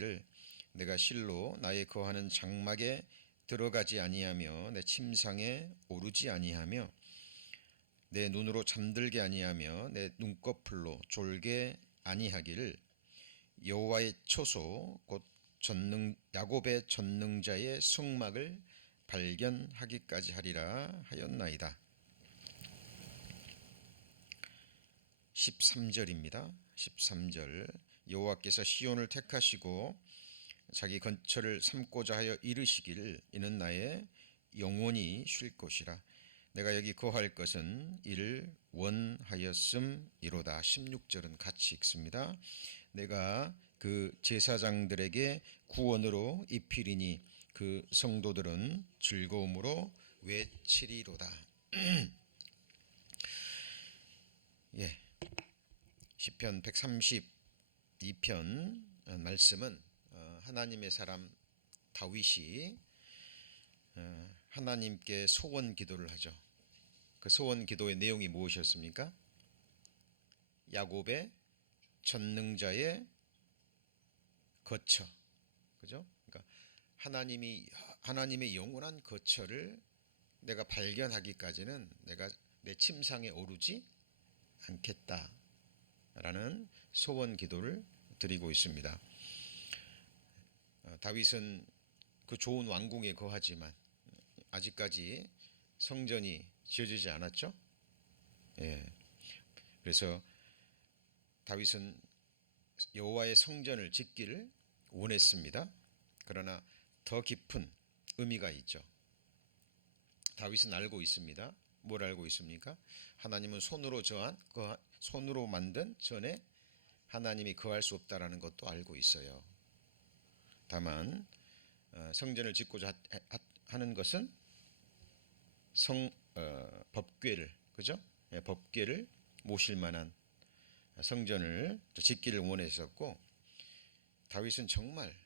이르시기를 내가 실로 나의 거하는 장막에 들어가지 아니하며 내 침상에 오르지 아니하며 내 눈으로 잠들게 아니하며 내 눈꺼풀로 졸게 아니하기를 여호와의 초소 곧 야곱의 전능자의 성막을 발견하기까지 하리라 하였나이다. 13절입니다. 13절 여호와께서 시온을 택하시고 자기 건처를 삼고자 하여 이르시기를 이는 나의 영원히 쉴 곳이라 내가 여기 거할 것은 이를 원하였음이로다. 16절은 같이 읽습니다. 내가 그 제사장들에게 구원으로 입히리니 그 성도들은 즐거움으로 외치리로다. 예, 시편 132편 말씀은 하나님의 사람 다윗이 하나님께 소원 기도를 하죠. 그 소원 기도의 내용이 무엇이었습니까? 야곱의 전능자의 거처, 그죠? 그러니까 하나님의 영원한 거처를 내가 발견하기까지는 내가 내 침상에 오르지 않겠다라는 소원 기도를 드리고 있습니다. 다윗은 그 좋은 왕궁에 거하지만 아직까지 성전이 지어지지 않았죠. 예. 그래서 다윗은 여호와의 성전을 짓기를 원했습니다. 그러나 더 깊은 의미가 있죠. 다윗은 알고 있습니다. 뭘 알고 있습니까? 하나님은 손으로 만든 전에 하나님이 거할 수 없다라는 것도 알고 있어요. 다만 성전을 짓고자 하는 것은 법궤를, 그죠? 법궤를 모실 만한 성전을 짓기를 원했었고, 다윗은 정말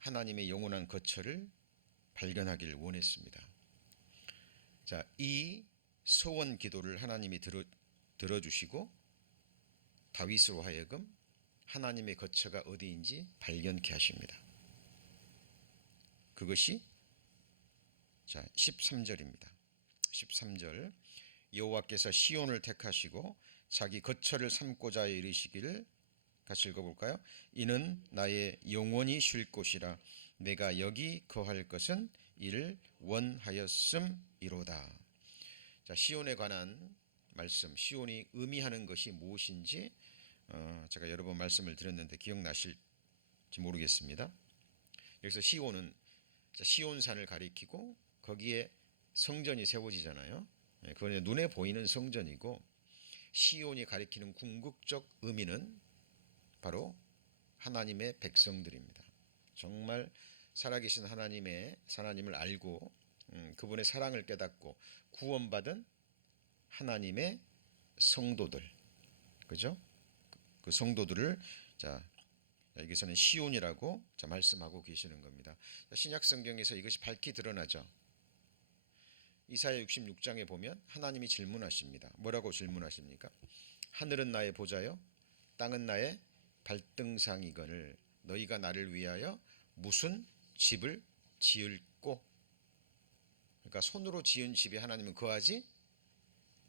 하나님의 영원한 거처를 발견하기를 원했습니다. 자, 이 소원 기도를 하나님이 들어주시고 다윗으로 하여금 하나님의 거처가 어디인지 발견케 하십니다. 그것이 자 13절입니다. 13절 여호와께서 시온을 택하시고 자기 거처를 삼고자 이르시기를 같이 읽어볼까요? 이는 나의 영원히 쉴 곳이라 내가 여기 거할 것은 이를 원하였음이로다. 자, 시온에 관한 말씀, 시온이 의미하는 것이 무엇인지 제가 여러 번 말씀을 드렸는데 기억나실지 모르겠습니다. 여기서 시온은 시온산을 가리키고 거기에 성전이 세워지잖아요. 그건 눈에 보이는 성전이고, 시온이 가리키는 궁극적 의미는 바로 하나님의 백성들입니다. 정말 살아계신 하나님을 알고 그분의 사랑을 깨닫고 구원받은 하나님의 성도들, 그죠? 그 성도들을 여기서는 시온이라고 말씀하고 계시는 겁니다. 신약 성경에서 이것이 밝히 드러나죠. 이사야 66장에 보면 하나님이 질문하십니다. 뭐라고 질문하십니까? 하늘은 나의 보좌요, 땅은 나의 발등상이거늘 너희가 나를 위하여 무슨 집을 지을꼬? 그러니까 손으로 지은 집에 하나님은 거하지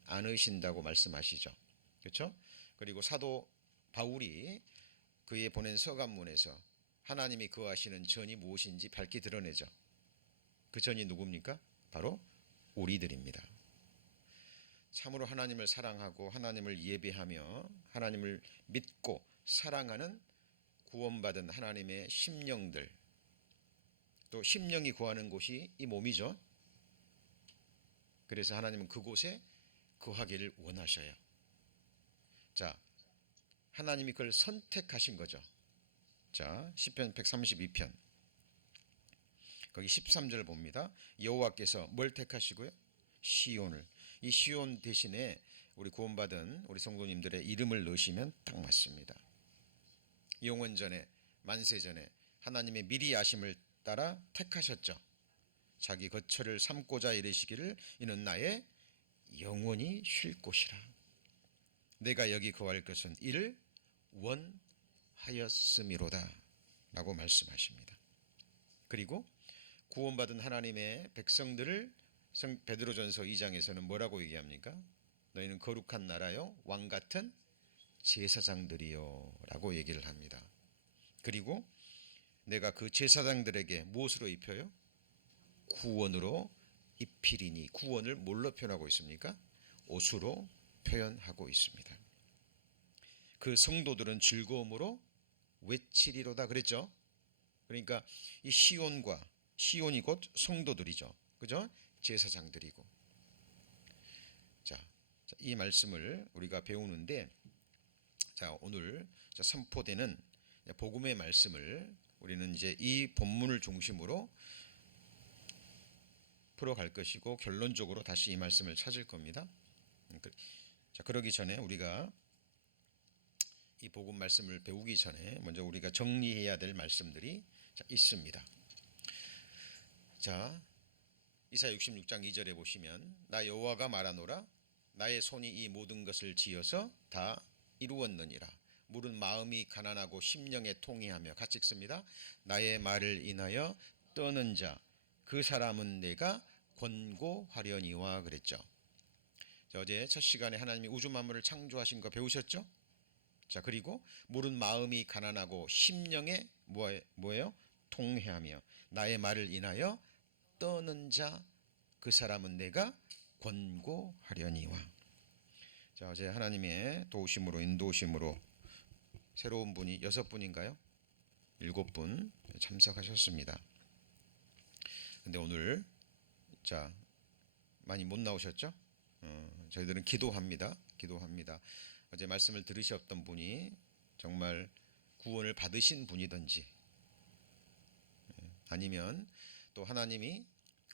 않으신다고 말씀하시죠. 그렇죠? 그리고 사도 바울이 그에 보낸 서간문에서 하나님이 거하시는 전이 무엇인지 밝히 드러내죠. 그 전이 누굽니까? 바로 우리들입니다. 참으로 하나님을 사랑하고 하나님을 예배하며 하나님을 믿고 사랑하는 구원받은 하나님의 심령들, 또 심령이 거하는 곳이 이 몸이죠. 그래서 하나님은 그곳에 거하기를 원하셔요. 자, 하나님이 그걸 선택하신 거죠. 자, 시편 132편 거기 13절 봅니다. 여호와께서 뭘 택하시고요? 시온을. 이 시온 대신에 우리 구원받은 우리 성도님들의 이름을 넣으시면 딱 맞습니다. 영원전에 만세전에 하나님의 미리 아심을 따라 택하셨죠. 자기 거처를 삼고자 이르시기를 이는 나의 영원히 쉴 곳이라 내가 여기 거할 것은 이를 하였음이로다 라고 말씀하십니다. 그리고 구원받은 하나님의 백성들을 베드로전서 2장에서는 뭐라고 얘기합니까? 너희는 거룩한 나라요 왕같은 제사장들이요 라고 얘기를 합니다. 그리고 내가 그 제사장들에게 무엇으로 입혀요? 구원으로 입히리니. 구원을 뭘로 표현하고 있습니까? 옷으로 표현하고 있습니다. 그 성도들은 즐거움으로 외치리로다 그랬죠. 그러니까 이 시온이 곧 성도들이죠. 그죠? 제사장들이고. 자, 이 말씀을 우리가 배우는데, 자, 오늘 선포되는 복음의 말씀을 우리는 이제 이 본문을 중심으로 풀어갈 것이고, 결론적으로 다시 이 말씀을 찾을 겁니다. 자, 그러기 전에 우리가 이 복음 말씀을 배우기 전에 먼저 우리가 정리해야 될 말씀들이 있습니다. 자, 이사야 66장 2절에 보시면 나 여호와가 말하노라 나의 손이 이 모든 것을 지어서 다 이루었느니라. 물은 마음이 가난하고 심령에 통회하며. 같이 읽습니다. 나의 말을 인하여 떠는 자 그 사람은 내가 권고하려니와 그랬죠. 자, 어제 첫 시간에 하나님이 우주 만물을 창조하신 거 배우셨죠? 자, 그리고 물은 마음이 가난하고 심령에 뭐예요? 통회하며 나의 말을 인하여 떠는 자 그 사람은 내가 권고하려니와. 자, 어제 하나님의 도우심으로 인도심으로 새로운 분이 6분인가요? 7분 참석하셨습니다. 근데 오늘 자 많이 못 나오셨죠? 저희들은 기도합니다. 어제 말씀을 들으셨던 분이 정말 구원을 받으신 분이든지 아니면 또 하나님이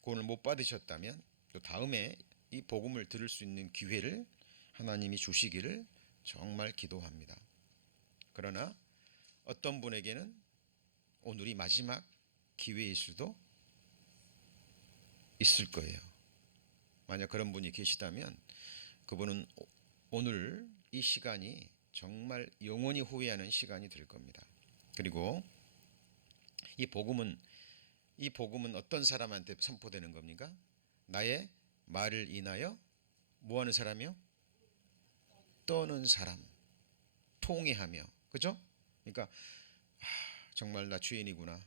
구원을 못 받으셨다면 또 다음에 이 복음을 들을 수 있는 기회를 하나님이 주시기를 정말 기도합니다. 그러나 어떤 분에게는 오늘이 마지막 기회일 수도 있을 거예요. 만약 그런 분이 계시다면 그분은 오늘 이 시간이 정말 영원히 후회하는 시간이 될 겁니다. 그리고 이 복음은 어떤 사람한테 선포되는 겁니까? 나의 말을 인하여 뭐하는 사람이요? 떠는 사람, 통회하며. 그죠? 그러니까 정말 나 죄인이구나,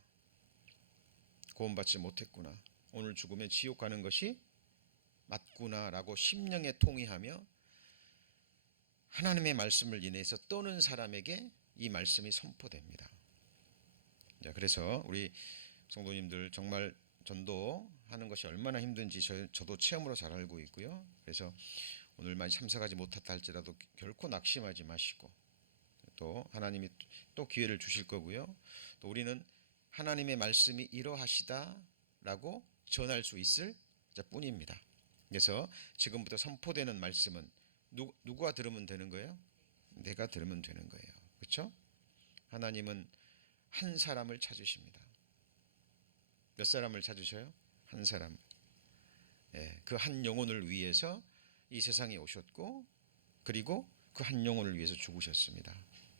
구원받지 못했구나, 오늘 죽으면 지옥 가는 것이 맞구나라고 심령에 통회하며 하나님의 말씀을 인해서 떠는 사람에게 이 말씀이 선포됩니다. 자, 그래서 우리 성도님들 정말 전도하는 것이 얼마나 힘든지 저도 체험으로 잘 알고 있고요. 그래서 오늘만 참석하지 못했다 할지라도 결코 낙심하지 마시고, 또 하나님이 또 기회를 주실 거고요. 또 우리는 하나님의 말씀이 이러하시다라고 전할 수 있을 뿐입니다. 그래서 지금부터 선포되는 말씀은 누가 들으면 되는 거예요? 내가 들으면 되는 거예요. 그렇죠? 하나님은 한 사람을 찾으십니다. 몇 사람을 찾으셔요? 한 사람. 그 한 영혼을 위해서 이 세상에 오셨고, 그리고 그 한 영혼을 위해서 죽으셨습니다.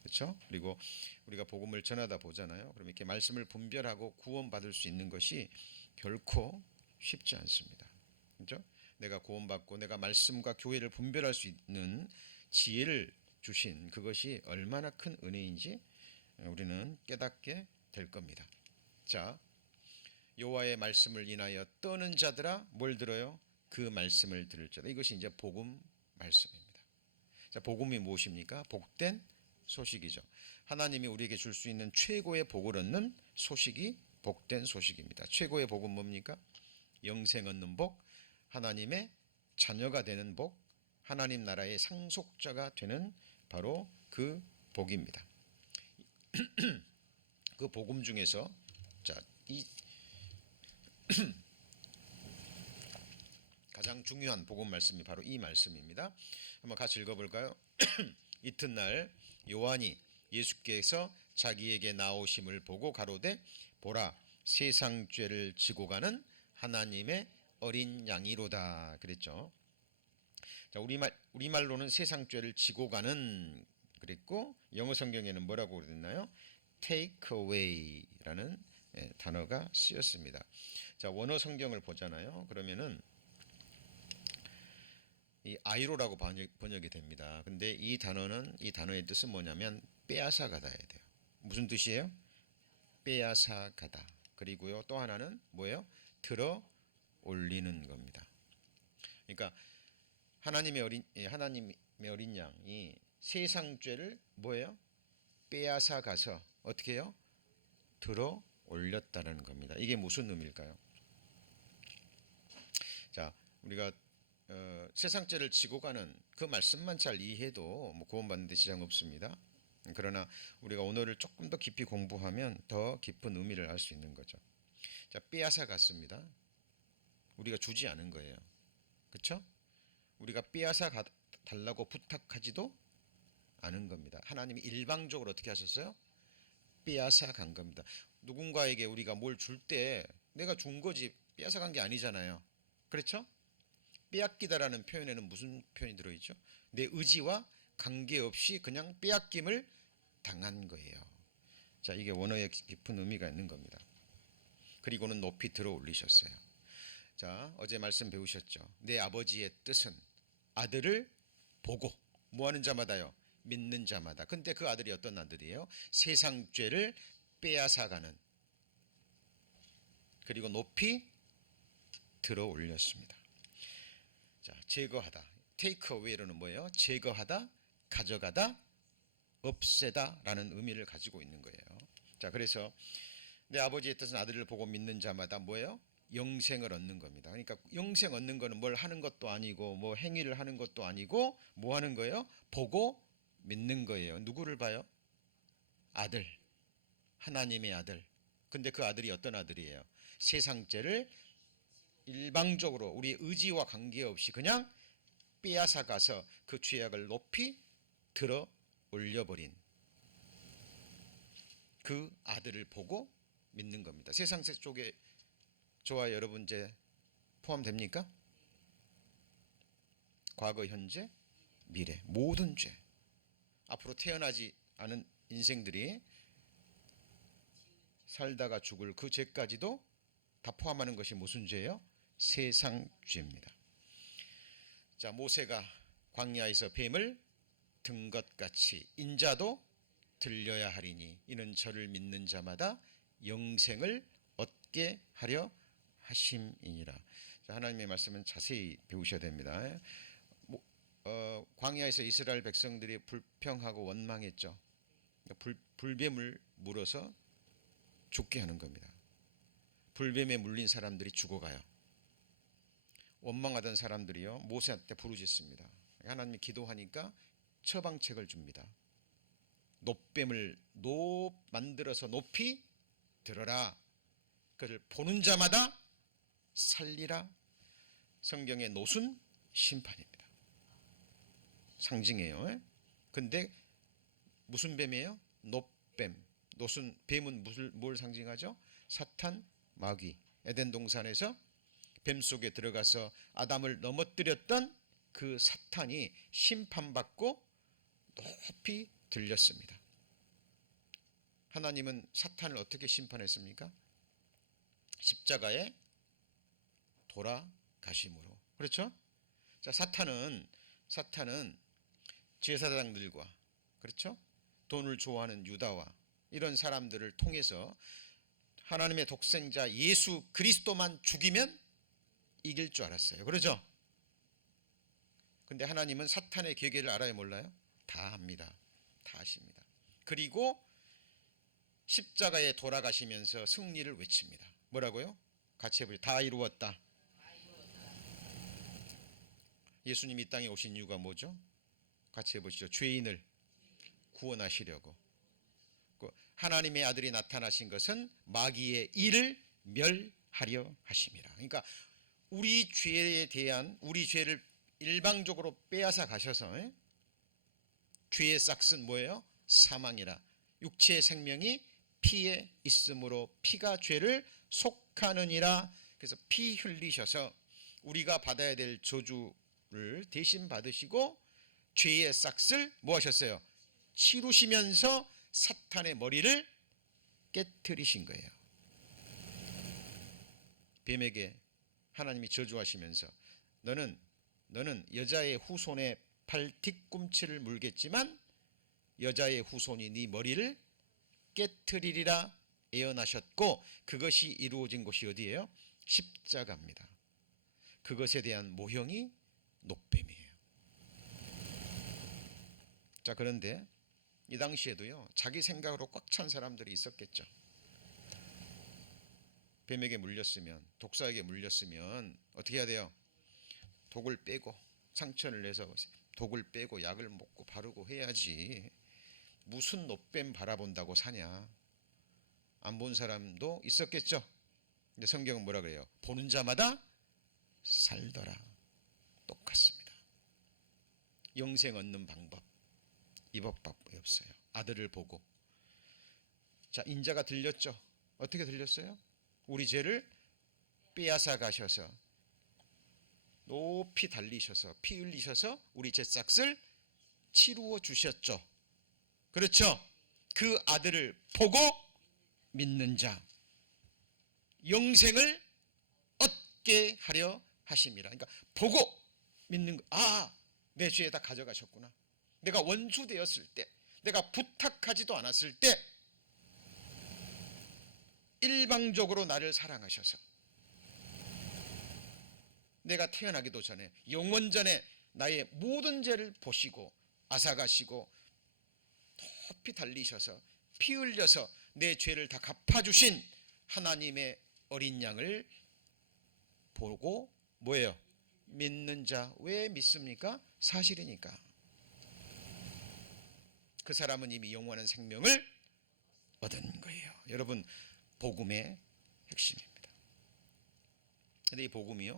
그렇죠? 그리고 우리가 복음을 전하다 보잖아요. 그럼 이렇게 말씀을 분별하고 구원받을 수 있는 것이 결코 쉽지 않습니다. 그렇죠? 내가 구원받고 내가 말씀과 교회를 분별할 수 있는 지혜를 주신 그것이 얼마나 큰 은혜인지 우리는 깨닫게 될 겁니다. 자, 여호와의 말씀을 인하여 떠는 자들아 뭘 들어요? 그 말씀을 들을 자다. 이것이 이제 복음 말씀입니다. 자, 복음이 무엇입니까? 복된 소식이죠. 하나님이 우리에게 줄 수 있는 최고의 복을 얻는 소식이 복된 소식입니다. 최고의 복은 뭡니까? 영생 얻는 복, 하나님의 자녀가 되는 복, 하나님 나라의 상속자가 되는 바로 그 복입니다. 그 복음 중에서 이 가장 중요한 복음 말씀이 바로 이 말씀입니다. 한번 같이 읽어볼까요? 이튿날 요한이 예수께서 자기에게 나오심을 보고 가로되 보라 세상 죄를 지고 가는 하나님의 어린 양이로다 그랬죠. 자, 우리말로는 세상 죄를 지고 가는 그랬고 영어 성경에는 뭐라고 그랬나요? take away라는 단어가 쓰였습니다. 자, 원어 성경을 보잖아요. 그러면은 이 아이로라고 번역이 됩니다. 근데 이 단어의 뜻은 뭐냐면 빼앗아 가다야 돼요. 무슨 뜻이에요? 빼앗아 가다. 그리고요 또 하나는 뭐예요? 들어 올리는 겁니다. 그러니까 하나님의 어린 양이 세상 죄를 뭐예요? 빼앗아 가서 어떻게 해요? 들어 올렸다는 겁니다. 이게 무슨 의미일까요? 자, 우리가 세상 죄를 지고 가는 그 말씀만 잘 이해해도 뭐 구원받는 데 지장 없습니다. 그러나 우리가 오늘을 조금 더 깊이 공부하면 더 깊은 의미를 알 수 있는 거죠. 자, 빼앗아 갔습니다. 우리가 주지 않은 거예요. 그렇죠? 우리가 빼앗아 달라고 부탁하지도 않은 겁니다. 하나님이 일방적으로 어떻게 하셨어요? 빼앗아 간 겁니다. 누군가에게 우리가 뭘 줄 때 내가 준 거지 빼앗아 간 게 아니잖아요. 그렇죠? 빼앗기다라는 표현에는 무슨 표현이 들어있죠? 내 의지와 관계없이 그냥 빼앗김을 당한 거예요. 자, 이게 원어의 깊은 의미가 있는 겁니다. 그리고는 높이 들어 올리셨어요. 자, 어제 말씀 배우셨죠? 내 아버지의 뜻은 아들을 보고 뭐하는 자마다요? 믿는 자마다. 근데 그 아들이 어떤 아들이에요? 세상 죄를 빼앗아가는, 그리고 높이 들어 올렸습니다. 자, 제거하다. take away로는 뭐예요? 제거하다, 가져가다, 없애다라는 의미를 가지고 있는 거예요. 자, 그래서 내 아버지의 뜻은 아들을 보고 믿는 자마다 뭐예요? 영생을 얻는 겁니다. 그러니까 영생 얻는 거는 뭘 하는 것도 아니고 뭐 행위를 하는 것도 아니고 뭐 하는 거예요? 보고 믿는 거예요. 누구를 봐요? 아들, 하나님의 아들. 근데 그 아들이 어떤 아들이에요? 세상 죄를 일방적으로 우리의 의지와 관계없이 그냥 빼앗아 가서 그 죄악을 높이 들어 올려버린 그 아들을 보고 믿는 겁니다. 세상 죄 쪽에 저와 여러분 죄 포함됩니까? 과거, 현재, 미래 모든 죄, 앞으로 태어나지 않은 인생들이 살다가 죽을 그 죄까지도 다 포함하는 것이 무슨 죄예요? 세상 죄입니다. 자, 모세가 광야에서 뱀을 든 것 같이 인자도 들려야 하리니 이는 저를 믿는 자마다 영생을 얻게 하려 하심이니라. 자, 하나님의 말씀은 자세히 배우셔야 됩니다. 광야에서 이스라엘 백성들이 불평하고 원망했죠. 불뱀을 물어서 죽게 하는 겁니다. 불뱀에 물린 사람들이 죽어가요. 원망하던 사람들이요 모세한테 부르짖습니다. 하나님이 기도하니까 처방책을 줍니다. 놋뱀을 만들어서 높이 들어라. 그를 보는 자마다 살리라. 성경의 놋은 심판입니다. 상징이에요. 근데 무슨 뱀이에요? 놋뱀. 뱀은 뭘 상징하죠? 사탄, 마귀. 에덴 동산에서 뱀 속에 들어가서 아담을 넘어뜨렸던 그 사탄이 심판받고 높이 들렸습니다. 하나님은 사탄을 어떻게 심판했습니까? 십자가에 돌아가심으로. 그렇죠? 자, 사탄은 제사장들과 그렇죠? 돈을 좋아하는 유다와 이런 사람들을 통해서 하나님의 독생자 예수 그리스도만 죽이면 이길 줄 알았어요. 그렇죠? 근데 하나님은 사탄의 계계를 알아요, 몰라요? 다 압니다. 다 아십니다. 그리고 십자가에 돌아가시면서 승리를 외칩니다. 뭐라고요? 같이 해보죠. 다 이루었다. 예수님이 이 땅에 오신 이유가 뭐죠? 같이 해보시죠. 죄인을 구원하시려고. 하나님의 아들이 나타나신 것은 마귀의 일을 멸하려 하심이라. 그러니까 우리 죄에 대한 우리 죄를 일방적으로 빼앗아 가셔서 죄의 싹은 뭐예요? 사망이라. 육체의 생명이 피에 있으므로 피가 죄를 속하느니라. 그래서 피 흘리셔서 우리가 받아야 될 저주를 대신 받으시고 죄의 싹을 뭐 하셨어요? 치루시면서 사탄의 머리를 깨트리신 거예요. 뱀에게 하나님이 저주하시면서 너는 여자의 후손의 발 뒤꿈치를 물겠지만 여자의 후손이 네 머리를 깨트리리라 예언하셨고, 그것이 이루어진 곳이 어디예요? 십자가입니다. 그것에 대한 모형이 노뱀이에요. 자, 그런데 이 당시에도요, 자기 생각으로 꽉 찬 사람들이 있었겠죠. 뱀에게 물렸으면, 독사에게 물렸으면 어떻게 해야 돼요? 독을 빼고, 상처를 내서 독을 빼고 약을 먹고 바르고 해야지. 무슨 노뱀 바라본다고 사냐? 안 본 사람도 있었겠죠. 근데 성경은 뭐라 그래요? 보는 자마다 살더라. 똑같습니다. 영생 얻는 방법, 이 법밖에 없어요. 아들을 보고. 자, 인자가 들렸죠. 어떻게 들렸어요? 우리 죄를 빼앗아 가셔서 높이 달리셔서 피 흘리셔서 우리 죄싹을 치루어 주셨죠. 그렇죠? 그 아들을 보고 믿는 자 영생을 얻게 하려 하심이라. 그러니까 보고 믿는 거. 아, 내 죄 다 가져가셨구나. 내가 원수 되었을 때, 내가 부탁하지도 않았을 때 일방적으로 나를 사랑하셔서 내가 태어나기도 전에 영원 전에 나의 모든 죄를 보시고 앗아가시고 높이 달리셔서 피 흘려서 내 죄를 다 갚아주신 하나님의 어린 양을 보고 뭐예요? 믿는 자. 왜 믿습니까? 사실이니까. 그 사람은 이미 영원한 생명을 얻은 거예요. 여러분, 복음의 핵심입니다. 근데 이 복음이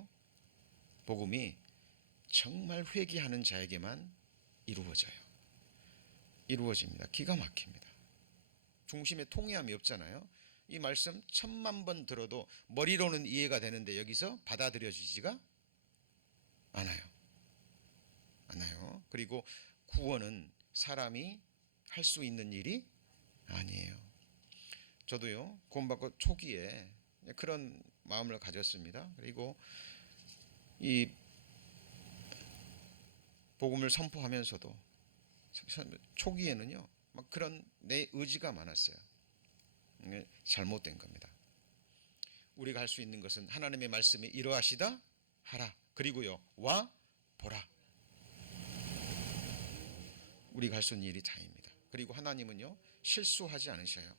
정말 회개하는 자에게만 이루어집니다. 기가 막힙니다. 중심에 통회함이 없잖아요. 이 말씀 1000만 번 들어도 머리로는 이해가 되는데 여기서 받아들여지지가 않아요. 그리고 구원은 사람이 할 수 있는 일이 아니에요. 저도요, 구원받고 초기에 그런 마음을 가졌습니다. 그리고 이 복음을 선포하면서도 초기에는요, 막 그런 내 의지가 많았어요. 잘못된 겁니다. 우리가 할 수 있는 것은 하나님의 말씀에 이러하시다 하라. 그리고요, 와 보라. 우리가 할 수 있는 일이 다입니다. 그리고 하나님은요, 실수하지 않으셔요.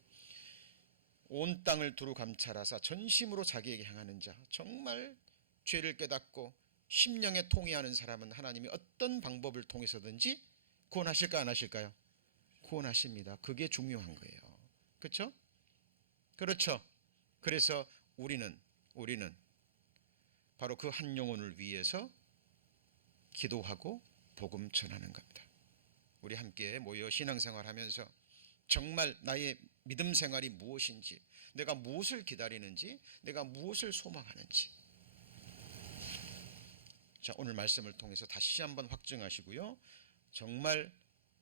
온 땅을 두루 감찰하사 전심으로 자기에게 향하는 자, 정말 죄를 깨닫고 심령에 통회하는 사람은 하나님이 어떤 방법을 통해서든지 구원하실까 안 하실까요? 구원하십니다. 그게 중요한 거예요. 그렇죠? 그렇죠. 그래서 우리는 바로 그 한 영혼을 위해서 기도하고 복음 전하는 겁니다. 우리 함께 모여 신앙생활 하면서 정말 나의 믿음 생활이 무엇인지, 내가 무엇을 기다리는지, 내가 무엇을 소망하는지, 자, 오늘 말씀을 통해서 다시 한번 확증하시고요, 정말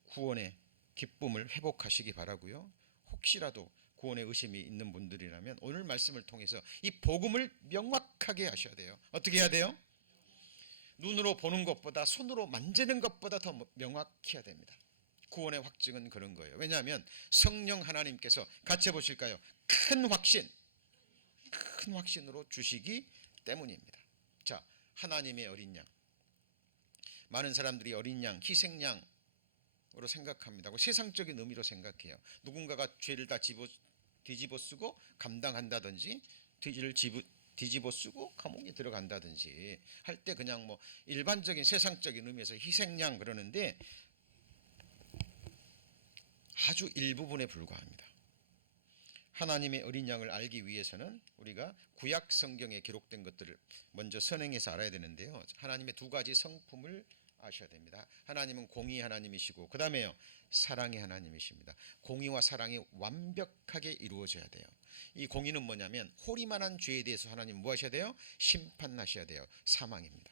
구원의 기쁨을 회복하시기 바라고요. 혹시라도 구원의 의심이 있는 분들이라면 오늘 말씀을 통해서 이 복음을 명확하게 하셔야 돼요. 어떻게 해야 돼요? 눈으로 보는 것보다 손으로 만지는 것보다 더 명확히 해야 됩니다. 구원의 확증은 그런 거예요. 왜냐하면 성령 하나님께서 같이 해보실까요? 큰 확신으로 주시기 때문입니다. 자, 하나님의 어린 양. 많은 사람들이 어린 양, 희생양으로 생각합니다. 세상적인 의미로 생각해요. 누군가가 죄를 다 뒤집어 쓰고 감당한다든지, 죄를 뒤집어 쓰고 감옥에 들어간다든지 할 때 그냥 뭐 일반적인 세상적인 의미에서 희생양 그러는데 아주 일부분에 불과합니다. 하나님의 어린 양을 알기 위해서는 우리가 구약 성경에 기록된 것들을 먼저 선행해서 알아야 되는데요. 하나님의 두 가지 성품을 아셔야 됩니다. 하나님은 공의 하나님이시고 그 다음에요, 사랑의 하나님이십니다. 공의와 사랑이 완벽하게 이루어져야 돼요. 이 공의는 뭐냐면 호리만한 죄에 대해서 하나님 뭐 하셔야 돼요? 심판하셔야 돼요. 사망입니다.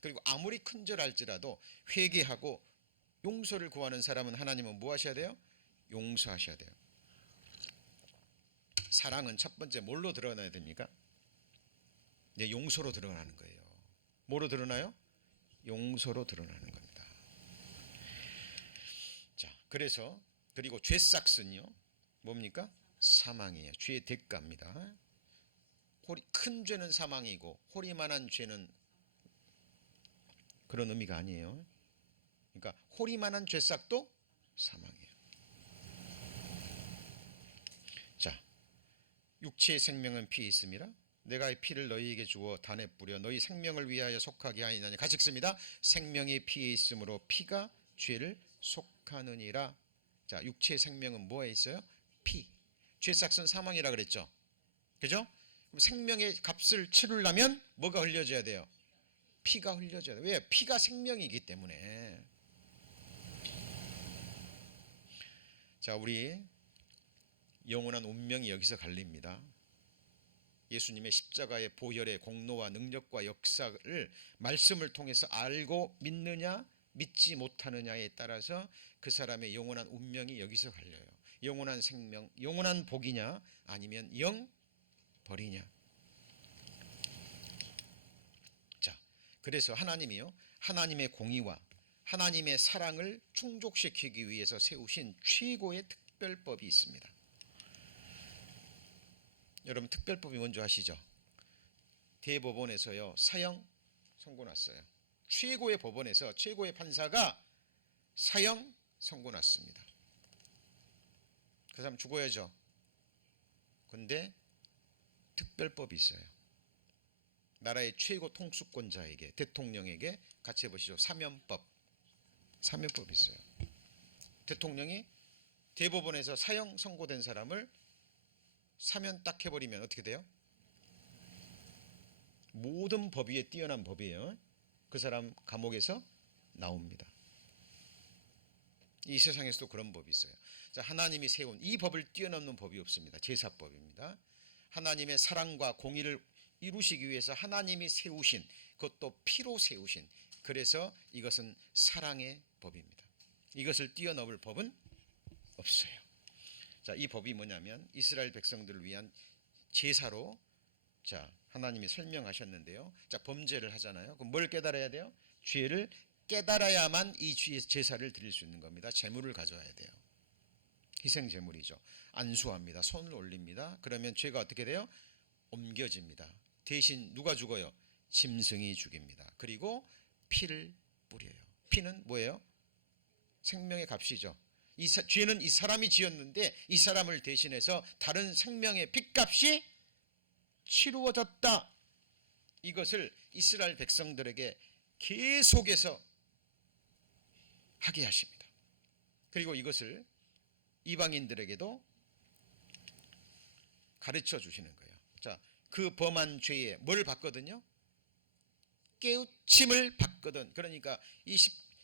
그리고 아무리 큰절할지라도 회개하고 용서를 구하는 사람은 하나님은 뭐 하셔야 돼요? 용서하셔야 돼요. 사랑은 첫 번째 뭘로 드러나야 됩니까? 네, 용서로 드러나는 거예요. 뭐로 드러나요? 용서로 드러나는 겁니다. 자, 그리고 죄삭은요 뭡니까? 사망이에요. 죄의 대가입니다. 큰 죄는 사망이고 호리만한 죄는 그런 의미가 아니에요. 그러니까 호리만한 죄삭도 사망이에요. 자, 육체의 생명은 피에 있음이라 내가 이 피를 너희에게 주어 단에 뿌려 너희 생명을 위하여 속하게 하이나니. 같이 읽습니다. 생명이 피에 있으므로 피가 죄를 속하느니라. 자, 육체의 생명은 뭐에 있어요? 피. 죄삭은 사망이라 그랬죠. 그죠? 그럼 생명의 값을 치르려면 뭐가 흘려져야 돼요? 피가 흘려져야 돼요. 왜? 피가 생명이기 때문에. 자, 우리 영원한 운명이 여기서 갈립니다. 예수님의 십자가의 보혈의 공로와 능력과 역사를 말씀을 통해서 알고 믿느냐 믿지 못하느냐에 따라서 그 사람의 영원한 운명이 여기서 갈려요. 영원한 생명, 영원한 복이냐 아니면 영벌이냐. 자, 그래서 하나님이요 하나님의 공의와 하나님의 사랑을 충족시키기 위해서 세우신 최고의 특별법이 있습니다. 여러분 특별법이 뭔지 아시죠? 대법원에서요 사형 선고 났어요. 최고의 법원에서 최고의 판사가 사형 선고 났습니다. 그 사람 죽어야죠. 근데 특별법이 있어요. 나라의 최고 통수권자에게 대통령에게 같이 해보시죠. 사면법이 있어요. 대통령이 대법원에서 사형 선고된 사람을 사면 딱 해버리면 어떻게 돼요? 모든 법 위에 뛰어난 법이에요. 그 사람 감옥에서 나옵니다. 이 세상에서도 그런 법이 있어요. 자, 하나님이 세운 이 법을 뛰어넘는 법이 없습니다. 제사법입니다. 하나님의 사랑과 공의를 이루시기 위해서 하나님이 세우신, 그것도 피로 세우신, 그래서 이것은 사랑의 법입니다. 이것을 뛰어넘을 법은 없어요. 자, 이 법이 뭐냐면 이스라엘 백성들을 위한 제사로 자 하나님이 설명하셨는데요. 자, 범죄를 하잖아요. 그럼 뭘 깨달아야 돼요? 죄를 깨달아야만 이 제사를 드릴 수 있는 겁니다. 제물을 가져와야 돼요. 희생 제물이죠. 안수합니다. 손을 올립니다. 그러면 죄가 어떻게 돼요? 옮겨집니다. 대신 누가 죽어요? 짐승이 죽입니다. 그리고 피를 뿌려요. 피는 뭐예요? 생명의 값이죠. 죄는 이 사람이 지었는데 이 사람을 대신해서 다른 생명의 핏값이 치루어졌다. 이것을 이스라엘 백성들에게 계속해서 하게 하십니다. 그리고 이것을 이방인들에게도 가르쳐 주시는 거예요. 자, 그 범한 죄에 뭘 받거든요? 깨우침을 받거든. 그러니까 이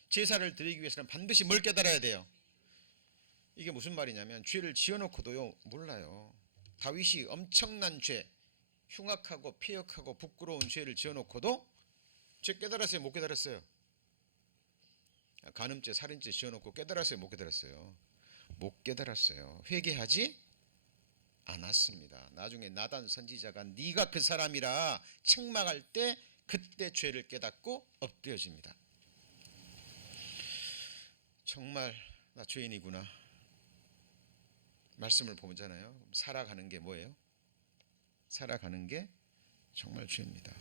제사를 드리기 위해서는 반드시 뭘 깨달아야 돼요? 이게 무슨 말이냐면 죄를 지어놓고도요 몰라요. 다윗이 엄청난 죄, 흉악하고 폐역하고 부끄러운 죄를 지어놓고도 죄 깨달았어요? 못 깨달았어요? 간음죄, 살인죄 지어놓고 깨달았어요? 못 깨달았어요? 못 깨달았어요. 회개하지 않았습니다. 나중에 나단 선지자가 네가 그 사람이라 책망할 때 그때 죄를 깨닫고 엎드려집니다. 정말 나 죄인이구나. 말씀을 보잖아요. 살아가는 게 뭐예요? 살아가는 게 정말 죄입니다.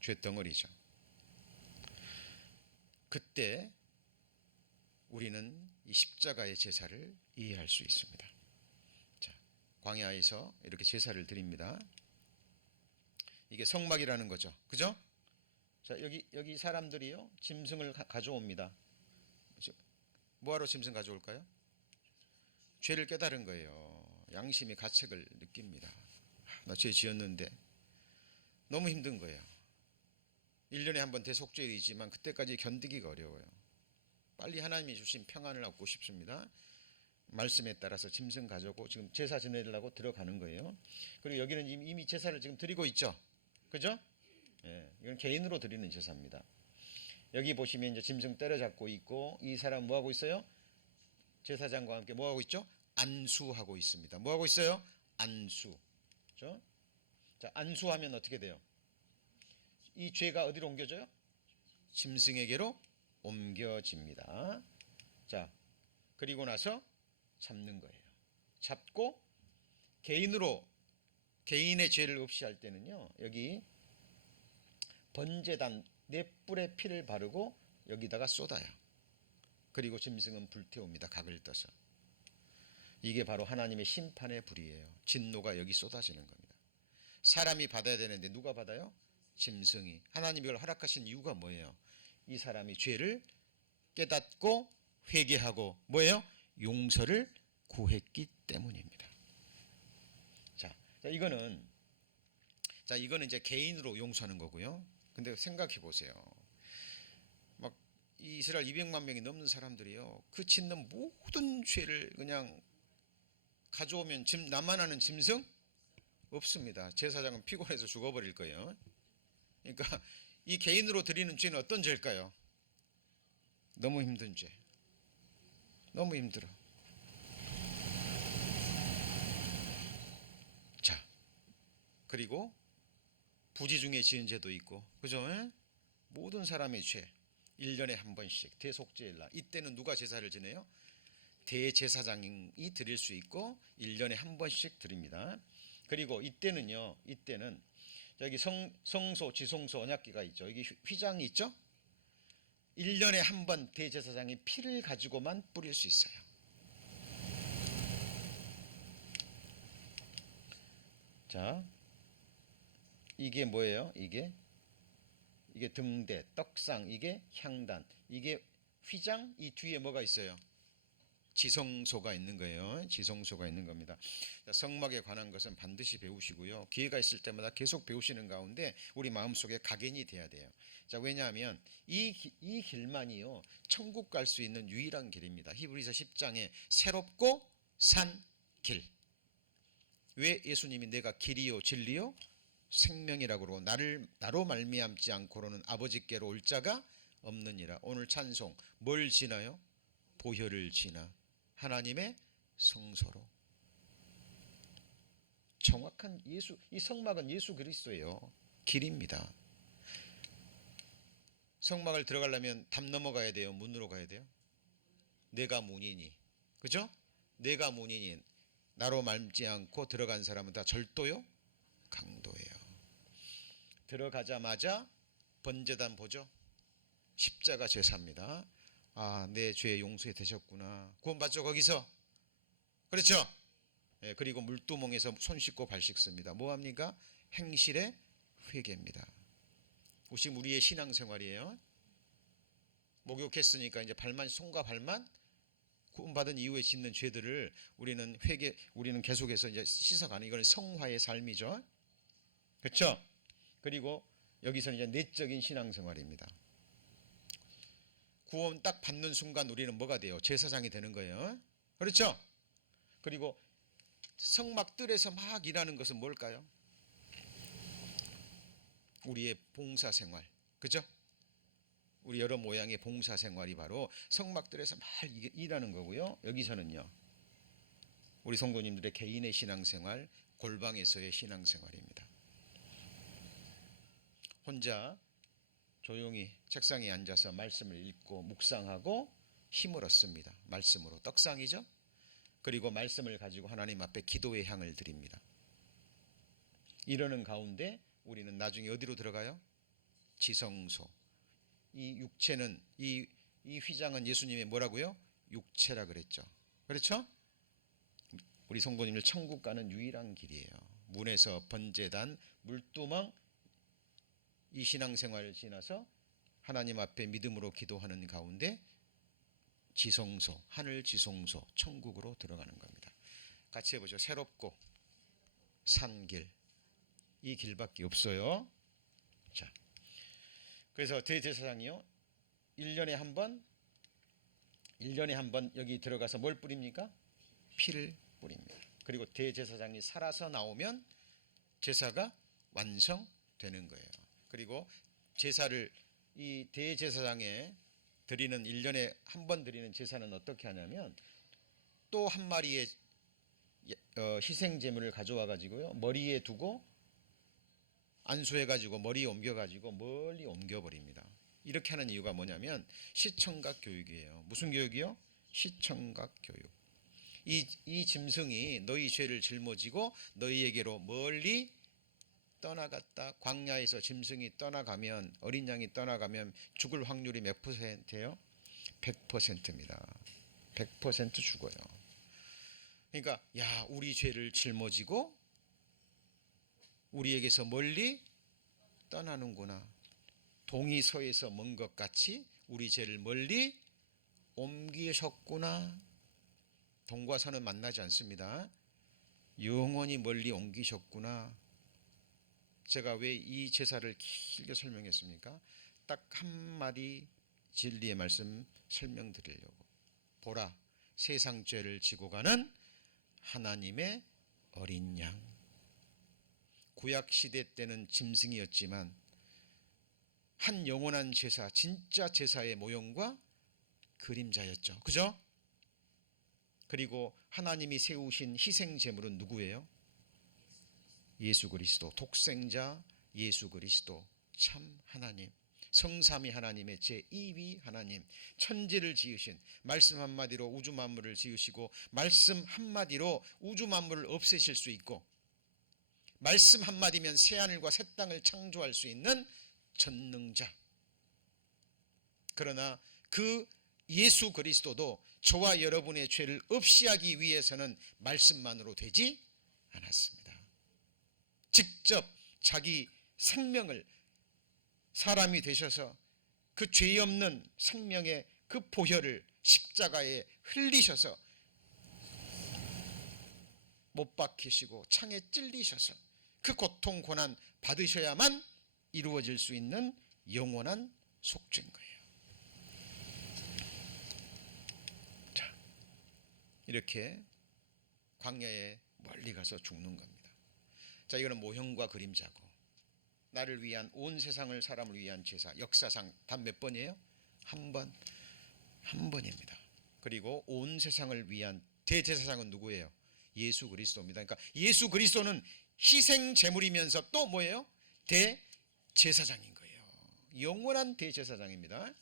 죄덩어리죠. 그때 우리는 이 십자가의 제사를 이해할 수 있습니다. 자, 광야에서 이렇게 제사를 드립니다. 이게 성막이라는 거죠. 그죠? 자, 여기 사람들이요 짐승을 가져옵니다. 뭐하러 짐승 가져올까요? 죄를 깨달은 거예요. 양심의 가책을 느낍니다. 나 죄 지었는데 너무 힘든 거예요. 1년에 한 번 대속죄이지만 그때까지 견디기가 어려워요. 빨리 하나님이 주신 평안을 얻고 싶습니다. 말씀에 따라서 짐승 가져오고 지금 제사 지내려고 들어가는 거예요. 그리고 여기는 이미 제사를 지금 드리고 있죠. 그죠? 예, 이건 개인으로 드리는 제사입니다. 여기 보시면 이제 짐승 때려잡고 있고 이 사람 뭐 하고 있어요? 제사장과 함께 뭐 하고 있죠? 안수하고 있습니다. 뭐 하고 있어요? 안수. 그렇죠? 자, 안수하면 어떻게 돼요? 이 죄가 어디로 옮겨져요? 짐승에게로 옮겨집니다. 자, 그리고 나서 잡는 거예요. 잡고 개인의 죄를 없이 할 때는요. 여기 번제단 네 뿔의 피를 바르고 여기다가 쏟아요. 그리고 짐승은 불태웁니다. 각을 떠서. 이게 바로 하나님의 심판의 불이에요. 진노가 여기 쏟아지는 겁니다. 사람이 받아야 되는데 누가 받아요? 짐승이. 하나님이 이걸 허락하신 이유가 뭐예요? 이 사람이 죄를 깨닫고 회개하고 뭐예요? 용서를 구했기 때문입니다. 자, 이거는 이제 개인으로 용서하는 거고요. 근데 생각해 보세요. 막 이스라엘 200만 명이 넘는 사람들이요. 그 짓는 모든 죄를 그냥 가져오면 나만 하는 짐승 없습니다. 제사장은 피곤해서 죽어버릴 거예요. 그러니까 이 개인으로 드리는 죄는 어떤 죄일까요? 너무 힘든 죄. 너무 힘들어. 자, 그리고 부지 중에 지은 죄도 있고, 그죠? 모든 사람의 죄 1년에 한 번씩 대속죄일날, 이때는 누가 제사를 지내요? 대제사장이 드릴 수 있고 1년에 한 번씩 드립니다. 그리고 이때는 여기 성소, 지성소, 언약궤가 있죠. 여기 휘장이 있죠. 1년에 한 번 대제사장이 피를 가지고만 뿌릴 수 있어요. 자, 이게 뭐예요? 이게 등대, 떡상, 이게 향단, 이게 휘장. 이 뒤에 뭐가 있어요? 지성소가 있는 거예요. 지성소가 있는 겁니다. 성막에 관한 것은 반드시 배우시고요. 기회가 있을 때마다 계속 배우시는 가운데 우리 마음속에 각인이 돼야 돼요. 자, 왜냐하면 이 길만이요, 천국 갈 수 있는 유일한 길입니다. 히브리서 10장에 새롭고 산 길. 왜 예수님이 내가 길이요 진리요 생명이라고 그러고 나로 말미암지 않고로는 아버지께로 올 자가 없느니라. 오늘 찬송 뭘 지나요? 보혈을 지나 하나님의 성소로. 정확한 이 성막은 예수 그리스도예요. 길입니다. 성막을 들어가려면 담 넘어가야 돼요? 문으로 가야 돼요? 내가 문이니. 그죠? 내가 문이니 나로 말지 않고 들어간 사람은 다 절도요? 강도예요. 들어가자마자 번제단 보죠? 십자가 제사입니다. 아, 내 죄 용서해 되셨구나. 구원받죠 거기서. 그렇죠? 예, 그리고 물두멍에서 손 씻고 발 씻습니다. 뭐합니까? 행실의 회개입니다. 지금 우리의 신앙생활이에요. 목욕했으니까 이제 손과 발만 구원받은 이후에 짓는 죄들을 우리는 계속해서 이제 씻어가는, 이건 성화의 삶이죠. 그렇죠? 그리고 여기서는 이제 내적인 신앙생활입니다. 구원 딱 받는 순간 우리는 뭐가 돼요? 제사장이 되는 거예요. 그렇죠? 그리고 성막 뜰에서 막 일하는 것은 뭘까요? 우리의 봉사생활. 그죠? 우리 여러 모양의 봉사생활이 바로 성막들에서 막 일하는 거고요. 여기서는요, 우리 성도님들의 개인의 신앙생활, 골방에서의 신앙생활입니다. 혼자 조용히 책상에 앉아서 말씀을 읽고 묵상하고 힘을 얻습니다. 말씀으로. 떡상이죠. 그리고 말씀을 가지고 하나님 앞에 기도의 향을 드립니다. 이러는 가운데 우리는 나중에 어디로 들어가요? 지성소. 이 육체는 이 휘장은 예수님의 뭐라고요? 육체라 그랬죠. 그렇죠? 우리 성도님들 천국 가는 유일한 길이에요. 문에서 번제단, 물두멍, 이 신앙생활을 지나서 하나님 앞에 믿음으로 기도하는 가운데 지성소, 하늘 지성소, 천국으로 들어가는 겁니다. 같이 해보죠. 새롭고 산 길. 이 길밖에 없어요. 자, 그래서 대제사장이요, 1년에 한 번 여기 들어가서 뭘 뿌립니까? 피를 뿌립니다. 그리고 대제사장이 살아서 나오면 제사가 완성되는 거예요. 그리고 제사를 이 대제사장에 드리는 1년에 한 번 드리는 제사는 어떻게 하냐면 또 한 마리의 희생 제물을 가져와 가지고요. 머리에 두고 안수해 가지고 머리에 옮겨 가지고 멀리 옮겨 버립니다. 이렇게 하는 이유가 뭐냐면 시청각 교육이에요. 무슨 교육이요? 시청각 교육. 이 짐승이 너희 죄를 짊어지고 너희에게로 멀리 떠나갔다. 광야에서 짐승이 떠나가면, 어린 양이 떠나가면 죽을 확률이 몇 %예요? 100%입니다. 100% 죽어요. 그러니까 야, 우리 죄를 짊어지고 우리에게서 멀리 떠나는구나. 동이 서에서 먼 것 같이 우리 죄를 멀리 옮기셨구나. 동과 서는 만나지 않습니다. 영원히 멀리 옮기셨구나. 제가 왜 이 제사를 길게 설명했습니까? 딱 한마디 진리의 말씀 설명드리려고. 보라, 세상 죄를 지고 가는 하나님의 어린 양. 구약 시대 때는 짐승이었지만 한 영원한 제사, 진짜 제사의 모형과 그림자였죠. 그죠? 그리고 하나님이 세우신 희생 제물은 누구예요? 예수 그리스도, 독생자 예수 그리스도, 참 하나님, 성삼위 하나님의 제2위 하나님, 천지를 지으신, 말씀 한마디로 우주 만물을 지으시고 말씀 한마디로 우주 만물을 없애실 수 있고 말씀 한마디면 새하늘과 새 땅을 창조할 수 있는 전능자. 그러나 그 예수 그리스도도 저와 여러분의 죄를 없이 하기 위해서는 말씀만으로 되지 않았습니다. 직접 자기 생명을 사람이 되셔서 그 죄 없는 생명의 그 보혈을 십자가에 흘리셔서 못 박히시고 창에 찔리셔서 그 고통 고난 받으셔야만 이루어질 수 있는 영원한 속죄인 거예요. 자, 이렇게 광야에 멀리 가서 죽는 겁니다. 자, 이거는 모형과 그림자고, 나를 위한, 온 세상을 사람을 위한 제사, 역사상 단 몇 번이에요? 한 번입니다. 그리고 온 세상을 위한 대제사장은 누구예요? 예수 그리스도입니다. 그러니까 예수 그리스도는 희생 제물이면서 또 뭐예요? 대제사장인 거예요. 영원한 대제사장입니다.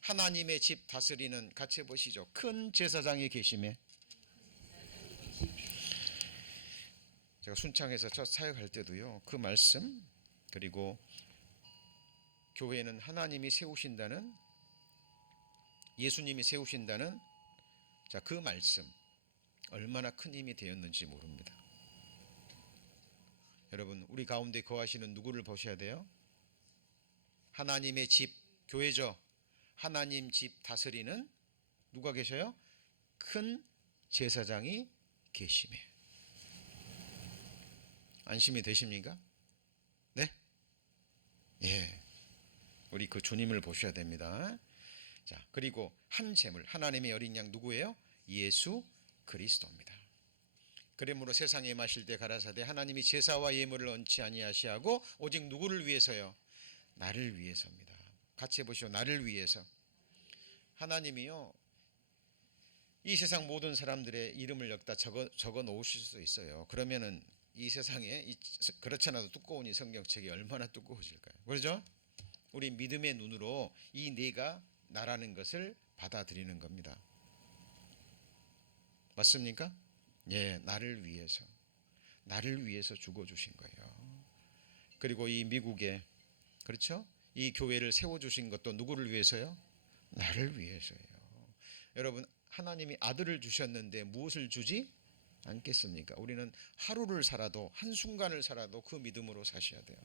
하나님의 집 다스리는, 같이 보시죠. 큰 제사장이 계심에. 제가 순창에서 첫 사역할 때도요, 그 말씀, 그리고 교회는 하나님이 세우신다는, 예수님이 세우신다는, 자, 그 말씀 얼마나 큰 힘이 되었는지 모릅니다. 여러분, 우리 가운데 거하시는 누구를 보셔야 돼요? 하나님의 집, 교회죠. 하나님 집 다스리는 누가 계셔요? 큰 제사장이 계심에. 안심이 되십니까? 네? 예. 우리 그 주님을 보셔야 됩니다. 자, 그리고 한 제물, 하나님의 어린 양 누구예요? 예수 그리스도입니다. 그러므로 세상에 마실 때 가라사대 하나님이 제사와 예물을 얹지 아니하시하고 오직 누구를 위해서요? 나를 위해서입니다. 같이 해보시오. 나를 위해서. 하나님이요, 이 세상 모든 사람들의 이름을 여기다 적어 놓으실 수도 있어요. 그러면은 이 세상에 그렇지 않아도 두꺼운 이 성경책이 얼마나 두꺼워질까요? 그렇죠? 우리 믿음의 눈으로 이 내가 나라는 것을 받아들이는 겁니다. 맞습니까? 예, 나를 위해서 죽어주신 거예요. 그리고 이 미국에, 그렇죠? 이 교회를 세워주신 것도 누구를 위해서요? 나를 위해서예요. 여러분, 하나님이 아들을 주셨는데 무엇을 주지 않겠습니까? 우리는 하루를 살아도, 한순간을 살아도 그 믿음으로 사셔야 돼요.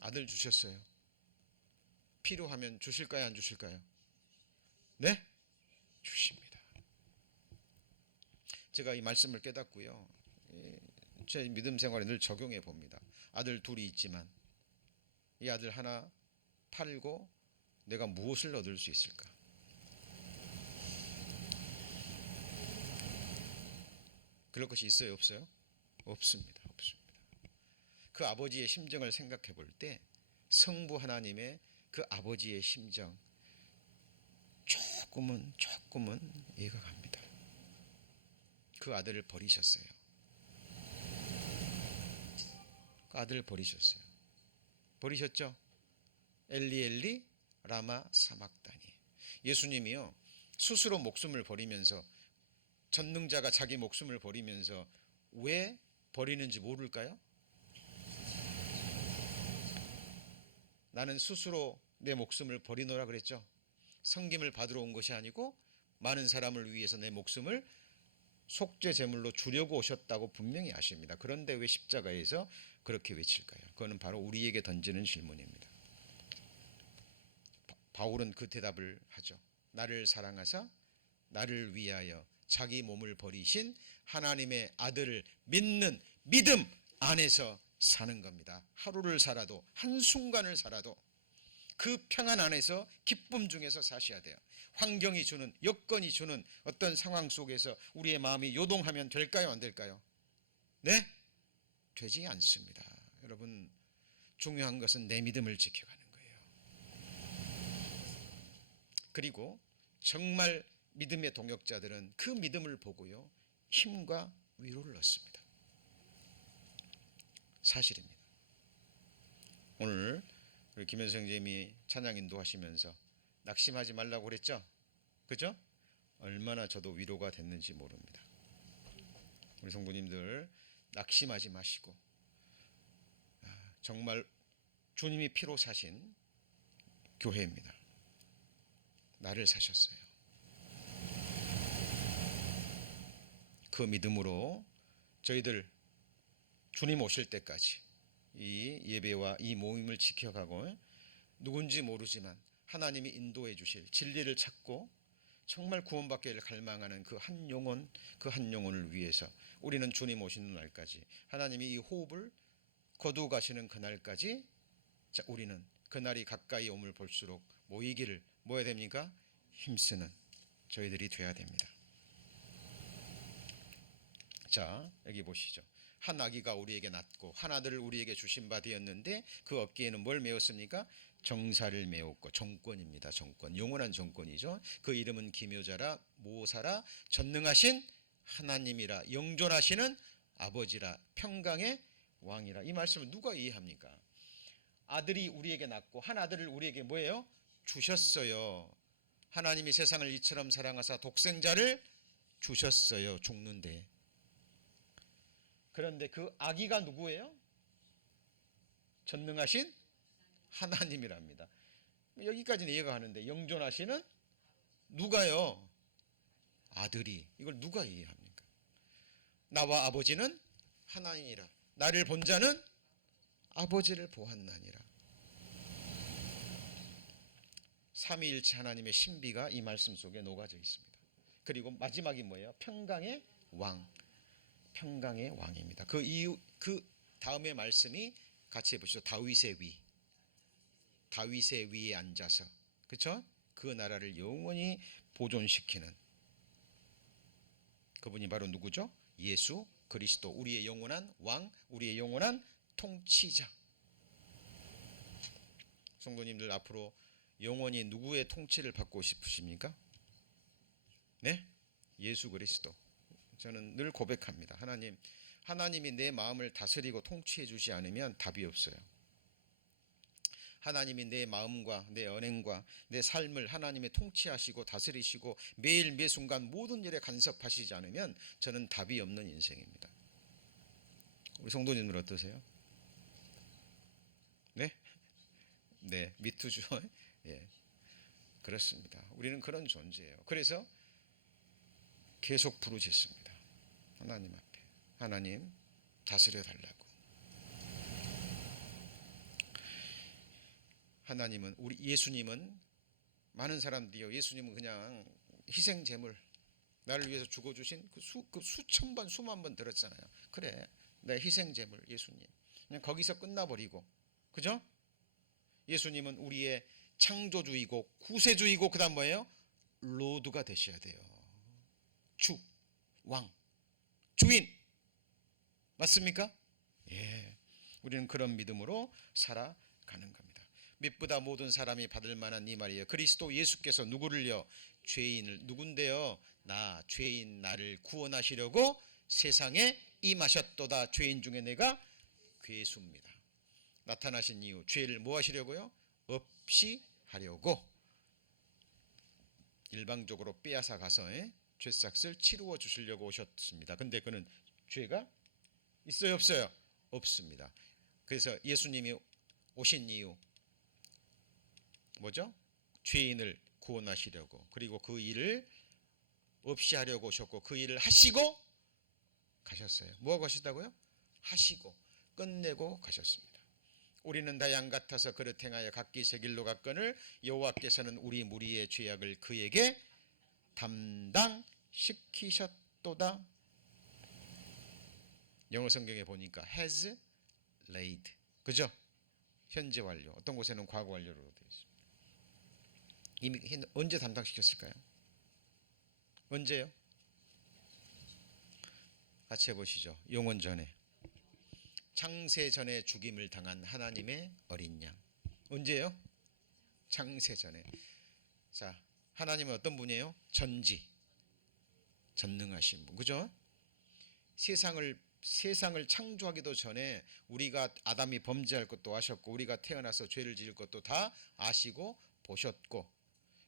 아들 주셨어요. 필요하면 주실까요, 안 주실까요? 네? 주십니다. 제가 이 말씀을 깨닫고요, 제 믿음 생활에 늘 적용해 봅니다. 아들 둘이 있지만 이 아들 하나 팔고 내가 무엇을 얻을 수 있을까? 그럴 것이 있어요, 없어요? 없습니다. 그 아버지의 심정을 생각해 볼 때 성부 하나님의 그 아버지의 심정 조금은 이해가 갑니다. 그 아들을 버리셨어요. 그 아들을 버리셨어요. 버리셨죠? 엘리 엘리 라마 사막다니. 예수님이요 스스로 목숨을 버리면서, 전능자가 자기 목숨을 버리면서 왜 버리는지 모를까요? 나는 스스로 내 목숨을 버리노라 그랬죠. 섬김을 받으러 온 것이 아니고 많은 사람을 위해서 내 목숨을 속죄 제물로 주려고 오셨다고 분명히 아십니다. 그런데 왜 십자가에서 그렇게 외칠까요? 그거는 바로 우리에게 던지는 질문입니다. 바울은 그 대답을 하죠. 나를 사랑하사 나를 위하여 자기 몸을 버리신 하나님의 아들을 믿는 믿음 안에서 사는 겁니다. 하루를 살아도, 한순간을 살아도 그 평안 안에서, 기쁨 중에서 사셔야 돼요. 환경이 주는, 여건이 주는 어떤 상황 속에서 우리의 마음이 요동하면 될까요, 안 될까요? 네? 되지 않습니다. 여러분, 중요한 것은 내 믿음을 지켜가는 거예요. 그리고 정말 믿음의 동역자들은 그 믿음을 보고요 힘과 위로를 얻습니다. 사실입니다. 오늘 우리 김현성 선생님이 찬양 인도하시면서 낙심하지 말라고 그랬죠? 그죠? 얼마나 저도 위로가 됐는지 모릅니다. 우리 성도님들 낙심하지 마시고, 정말 주님이 피로 사신 교회입니다. 나를 사셨어요. 그 믿음으로 저희들 주님 오실 때까지 이 예배와 이 모임을 지켜가고, 누군지 모르지만 하나님이 인도해 주실 진리를 찾고 정말 구원받기를 갈망하는 그 한 영혼, 그 한 영혼을 위해서 우리는 주님 오시는 날까지, 하나님이 이 호흡을 거두어 가시는 그날까지, 자, 우리는 그날이 가까이 오물 볼수록 모이기를, 뭐 해야 됩니까? 힘쓰는 저희들이 돼야 됩니다. 자, 여기 보시죠. 한 아기가 우리에게 낳고 한 아들을 우리에게 주신 바 되었는데 그 어깨에는 뭘 메었습니까? 정사를 메었고, 정권입니다. 정권, 영원한 정권이죠. 그 이름은 기묘자라, 모사라, 전능하신 하나님이라, 영존하시는 아버지라, 평강의 왕이라. 이 말씀을 누가 이해합니까? 아들이 우리에게 낳고 한 아들을 우리에게 뭐예요? 주셨어요. 하나님이 세상을 이처럼 사랑하사 독생자를 주셨어요. 죽는데. 그런데 그 아기가 누구예요? 전능하신 하나님이랍니다. 여기까지는 이해가 가는데, 영존하시는 누가요? 아들이. 이걸 누가 이해합니까? 나와 아버지는 하나이니라. 나를 본 자는 아버지를 보았나니라. 삼위일체 하나님의 신비가 이 말씀 속에 녹아져 있습니다. 그리고 마지막이 뭐예요? 평강의 왕. 평강의 왕입니다. 그 이유, 그 다음의 말씀이 같이 해보시죠. 다윗의 위. 다윗의 위에 앉아서, 그렇죠? 그 나라를 영원히 보존시키는 그분이 바로 누구죠? 예수 그리스도, 우리의 영원한 왕, 우리의 영원한 통치자. 성도님들 앞으로 영원히 누구의 통치를 받고 싶으십니까? 네? 예수 그리스도. 저는 늘 고백합니다. 하나님이 내 마음을 다스리고 통치해 주지 않으면 답이 없어요. 하나님이 내 마음과 내 언행과 내 삶을 하나님이 통치하시고 다스리시고 매일 매 순간 모든 일에 간섭하시지 않으면 저는 답이 없는 인생입니다. 우리 성도님들 어떠세요? 네? 네, 미투죠. 예, 그렇습니다. 우리는 그런 존재예요. 그래서 계속 부르짖습니다. 하나님 앞에. 하나님 다스려 달라고. 하나님은, 우리 예수님은, 많은 사람들이요, 예수님은 그냥 희생 제물, 나를 위해서 죽어주신 그 수천 번 수만 번 들었잖아요. 그래, 내 희생 제물 예수님, 그냥 거기서 끝나버리고, 그죠? 예수님은 우리의 창조주이고 구세주이고, 그 다음 뭐예요? 로드가 되셔야 돼요. 주, 왕, 주인. 맞습니까? 예, 우리는 그런 믿음으로 살아가는 겁니다. mit보다 모든 사람이 받을 만한 이 말이에요. 그리스도 예수께서 누구를요? 죄인을. 누군데요? 나 죄인 나를 구원하시려고 세상에 임하셨도다. 죄인 중에 내가 괴수입니다. 나타나신 이유, 죄를 뭐 하시려고요? 없이 하려고. 일방적으로 빼앗아 가서 죄삭을 치루어 주시려고 오셨습니다. 근데 그는 죄가 있어요, 없어요? 없습니다. 그래서 예수님이 오신 이유 뭐죠? 죄인을 구원하시려고, 그리고 그 일을 없이 하려고 오셨고, 그 일을 하시고 가셨어요. 뭐하고 하셨다고요? 하시고 끝내고 가셨습니다. 우리는 다 양 같아서 그릇 행하여 각기 제 길로 갔거늘 여호와께서는 우리 무리의 죄악을 그에게 담당시키셨도다. 영어 성경에 보니까 has laid, 그죠? 현재 완료. 어떤 곳에는 과거 완료로 되어 있습니다. 이미 언제 담당시켰을까요? 언제요? 같이 해보시죠. 용원 전에, 창세 전에 죽임을 당한 하나님의 어린 양. 언제요? 창세 전에. 자, 하나님은 어떤 분이에요? 전능하신 분, 그죠? 세상을 창조하기도 전에 우리가 아담이 범죄할 것도 아셨고, 우리가 태어나서 죄를 지을 것도 다 아시고 보셨고,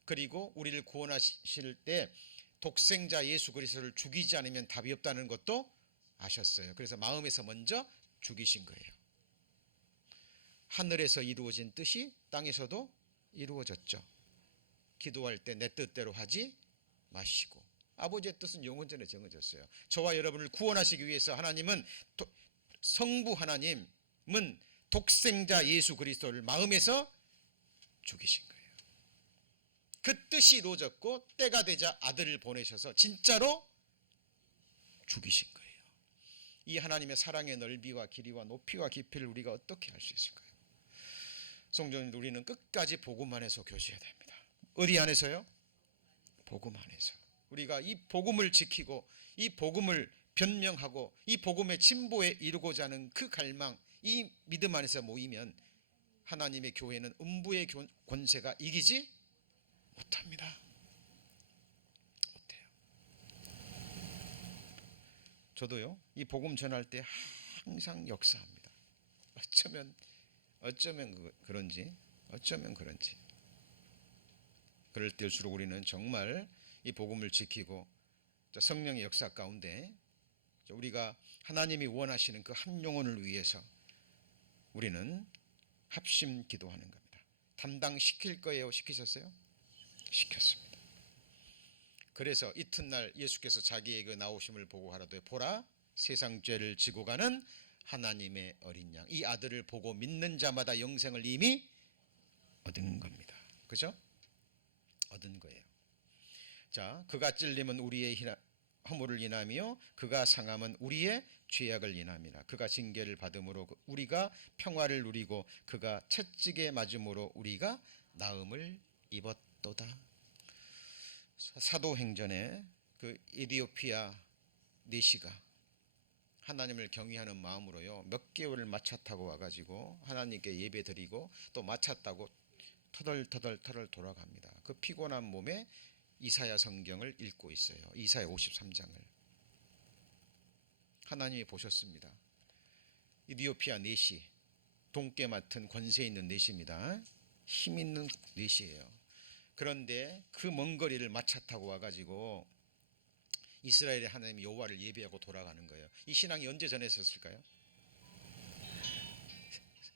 그리고 우리를 구원하실 때 독생자 예수 그리스도를 죽이지 않으면 답이 없다는 것도 아셨어요. 그래서 마음에서 먼저 죽이신 거예요. 하늘에서 이루어진 뜻이 땅에서도 이루어졌죠. 기도할 때 내 뜻대로 하지 마시고, 아버지의 뜻은 영원 전에 정해졌어요. 저와 여러분을 구원하시기 위해서 하나님은, 성부 하나님은 독생자 예수 그리스도를 마음에서 죽이신 거예요. 그 뜻이 이루어졌고 때가 되자 아들을 보내셔서 진짜로 죽이신 거예요. 이 하나님의 사랑의 넓이와 길이와 높이와 깊이를 우리가 어떻게 알 수 있을까요? 성도님들, 우리는 끝까지 복음 안에서 교제해야 됩니다. 어디 안에서요? 복음 안에서. 우리가 이 복음을 지키고 이 복음을 변명하고 이 복음의 진보에 이루고자 하는 그 갈망, 이 믿음 안에서 모이면 하나님의 교회는 음부의 권세가 이기지 못합니다. 못해요. 저도요, 이 복음 전할 때 항상 역사합니다. 어쩌면 그런지 그럴 때일수록 우리는 정말 이 복음을 지키고 성령의 역사 가운데 우리가 하나님이 원하시는 그 한 영혼을 위해서 우리는 합심 기도하는 겁니다. 담당시킬 거예요? 시키셨어요? 시켰습니다. 그래서 이튿날 예수께서 자기의 그 나오심을 보고 하라되 보라 세상 죄를 지고 가는 하나님의 어린 양, 이 아들을 보고 믿는 자마다 영생을 이미 얻은 겁니다. 그죠? 얻은 거예요. 자, 그가 찔림은 우리의 허물을 인하며 그가 상함은 우리의 죄악을 인함이라. 그가 징계를 받음으로 우리가 평화를 누리고 그가 채찍에 맞음으로 우리가 나음을 입었도다. 사도행전에 그 에디오피아 내시가 하나님을 경외하는 마음으로요 몇 개월을 마차 타고 와가지고 하나님께 예배드리고 또 마차 타고 터덜 돌아갑니다. 그 피곤한 몸에 이사야 성경을 읽고 있어요. 이사야 53장을 하나님이 보셨습니다. 에디오피아 내시, 동께 맡은 권세 있는 내시입니다. 힘 있는 내시예요. 그런데 그 먼 거리를 마차 타고 와가지고 이스라엘의 하나님 여호와를 예배하고 돌아가는 거예요. 이 신앙이 언제 전해졌을까요?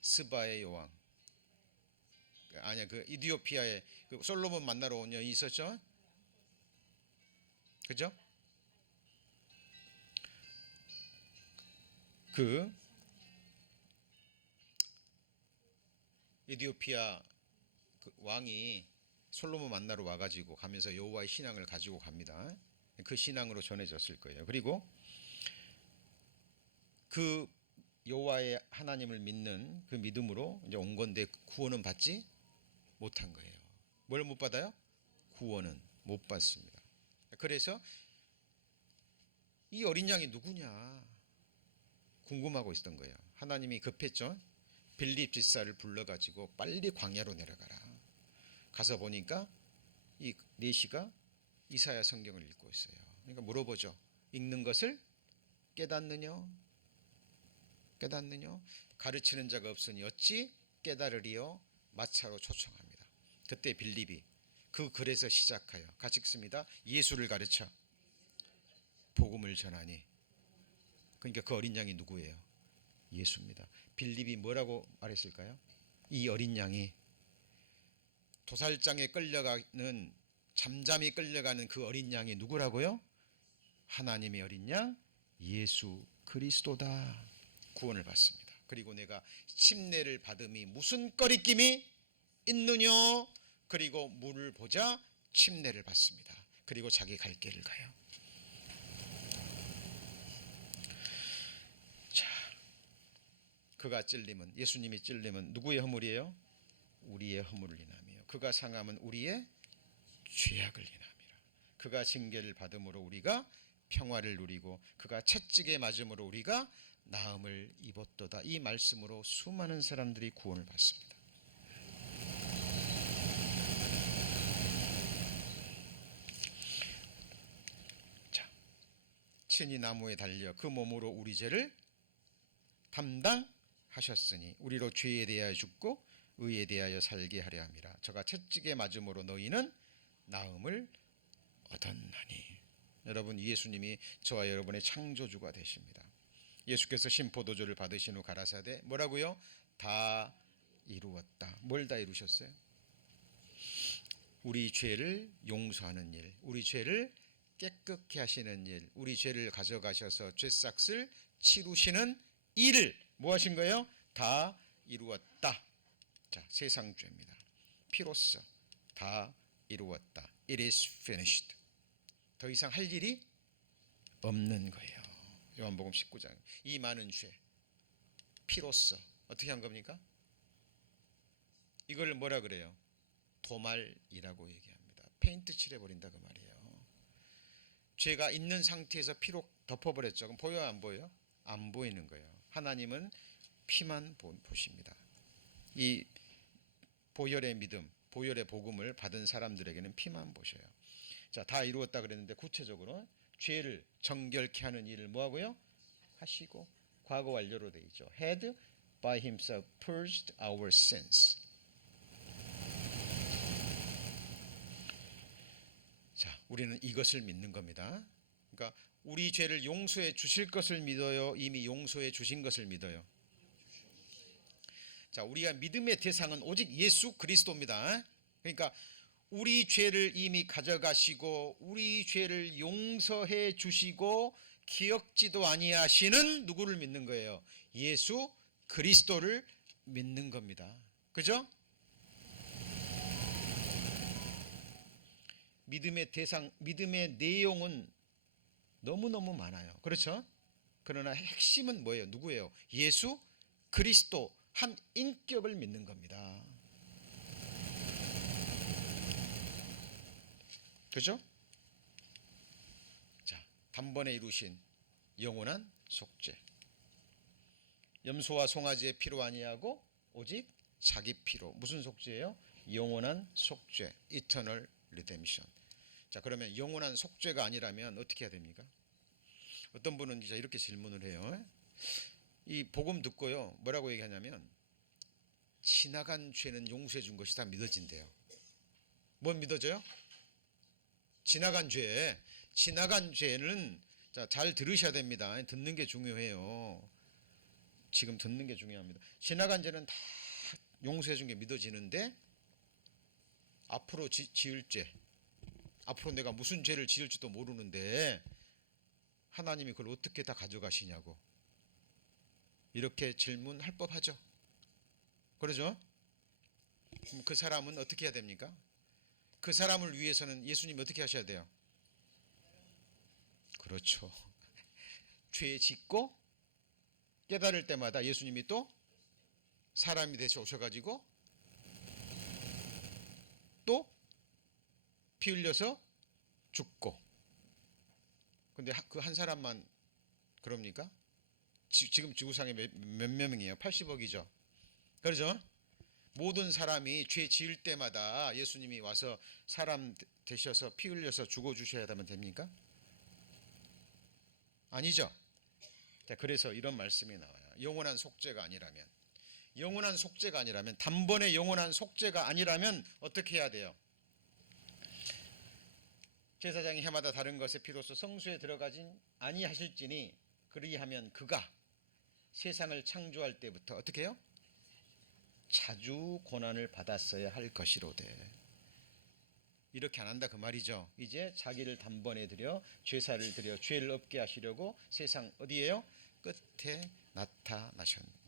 스바의 여왕, 아니야, 그 이디오피아에 그 솔로몬 만나러 온 여인이 있었죠. 그죠? 그 에디오피아 그 왕이 솔로몬 만나러 와가지고 가면서 여호와의 신앙을 가지고 갑니다. 그 신앙으로 전해졌을 거예요. 그리고 그 여호와의 하나님을 믿는 그 믿음으로 이제 온 건데 구원은 받지 못한 거예요. 뭘 못 받아요? 구원은 못 받습니다. 그래서 이 어린 양이 누구냐 궁금하고 있었던 거예요. 하나님이 급했죠. 빌립 집사를 불러가지고 빨리 광야로 내려가라. 가서 보니까 이 내시가 이사야 성경을 읽고 있어요. 그러니까 물어보죠. 읽는 것을 깨닫느냐? 깨닫느냐? 가르치는 자가 없으니 어찌 깨달으리요? 마차로 초청합니다. 그때 빌립이 그 글에서 시작하여 같이 읽습니다. 예수를 가르쳐 복음을 전하니. 그러니까 그 어린 양이 누구예요? 예수입니다. 빌립이 뭐라고 말했을까요? 이 어린 양이 도살장에 끌려가는, 잠잠히 끌려가는 그 어린 양이 누구라고요? 하나님의 어린 양 예수 그리스도다. 구원을 받습니다. 그리고 내가 침례를 받음이 무슨 꺼리낌이 있느냐? 그리고 물을 보자 침례를 받습니다. 그리고 자기 갈 길을 가요. 자, 그가 찔림은, 예수님이 찔림은 누구의 허물이에요? 우리의 허물을 인하며, 그가 상함은 우리의 죄악을 인함이라. 그가 징계를 받음으로 우리가 평화를 누리고 그가 채찍에 맞음으로 우리가 나음을 입었도다. 이 말씀으로 수많은 사람들이 구원을 받습니다. 자, 친히 나무에 달려 그 몸으로 우리 죄를 담당하셨으니 우리로 죄에 대하여 죽고 의에 대하여 살게 하려 함이라. 저가 채찍에 맞음으로 너희는 나음을 얻었나니. 여러분, 예수님이 저와 여러분의 창조주가 되십니다. 예수께서 심포도주를 받으신 후 가라사대 뭐라고요? 다 이루었다. 뭘 다 이루셨어요? 우리 죄를 용서하는 일, 우리 죄를 깨끗게 하시는 일, 우리 죄를 가져가셔서 죄싹을 치루시는 일을 뭐 하신 거예요? 다 이루었다. 자, 세상 죄입니다. 피로써 다 이루었다. It is finished. 더 이상 할 일이 없는 거예요. 요한복음 19장. 이 많은 죄 피로써 어떻게 한 겁니까? 이걸 뭐라 그래요? 도말이라고 얘기합니다. 페인트 칠해버린다 그 말이에요. 죄가 있는 상태에서 피로 덮어버렸죠. 그럼 보여요, 안 보여요? 안 보이는 거예요. 하나님은 피만 보십니다. 이 보혈의 믿음, 보혈의 복음을 받은 사람들에게는 피만 보셔요. 자, 다 이루었다 그랬는데 구체적으로 죄를 정결케 하는 일을 뭐하고요? 하시고, 과거 완료로 되어 있죠. Had by himself purged our sins. 자, 우리는 이것을 믿는 겁니다. 그러니까 우리 죄를 용서해 주실 것을 믿어요? 이미 용서해 주신 것을 믿어요? 자, 우리가 믿음의 대상은 오직 예수 그리스도입니다. 그러니까 우리 죄를 이미 가져가시고 우리 죄를 용서해 주시고 기억지도 아니하시는 누구를 믿는 거예요? 예수 그리스도를 믿는 겁니다. 그죠? 믿음의 대상, 믿음의 내용은 너무너무 많아요. 그렇죠? 그러나 핵심은 뭐예요? 누구예요? 예수 그리스도 한 인격을 믿는 겁니다. 그죠? 자, 단번에 이루신 영원한 속죄. 염소와 송아지의 피로 아니하고 오직 자기 피로. 무슨 속죄예요? 영원한 속죄. Eternal Redemption. 자, 그러면 영원한 속죄가 아니라면 어떻게 해야 됩니까? 어떤 분은 이제 이렇게 질문을 해요. 이 복음 듣고요, 뭐라고 얘기하냐면 지나간 죄는 용서해 준 것이 다 믿어진대요. 뭔 믿어져요? 지나간 죄. 지나간 죄는, 자, 잘 들으셔야 됩니다. 듣는 게 중요해요. 지금 듣는 게 중요합니다. 지나간 죄는 다 용서해 준 게 믿어지는데 앞으로 지을 죄, 앞으로 내가 무슨 죄를 지을지도 모르는데 하나님이 그걸 어떻게 다 가져가시냐고 이렇게 질문할 법하죠. 그러죠? 그럼 그 사람은 어떻게 해야 됩니까? 그 사람을 위해서는 예수님이 어떻게 하셔야 돼요? 그렇죠. 죄 짓고 깨달을 때마다 예수님이 또 사람이 되셔 오셔가지고 또 피 흘려서 죽고. 근데 그 한 사람만 그럽니까? 지금 지구상에 몇 명이에요? 80억이죠. 그렇죠? 모든 사람이 죄 지을 때마다 예수님이 와서 사람 되셔서 피 흘려서 죽어주셔야 하면 됩니까? 아니죠. 자, 그래서 이런 말씀이 나와요. 영원한 속죄가 아니라면, 영원한 속죄가 아니라면, 단번에 영원한 속죄가 아니라면 어떻게 해야 돼요? 제사장이 해마다 다른 것에 비로소 성수에 들어가진 아니하실지니 그리하면 그가 세상을 창조할 때부터 어떻게 해요? 자주 고난을 받았어야 할 것이로되. 이렇게 안 한다 그 말이죠. 이제 자기를 단번에 드려 죄사를 드려 죄를 없게 하시려고 세상 어디에요? 끝에 나타나셨느니라.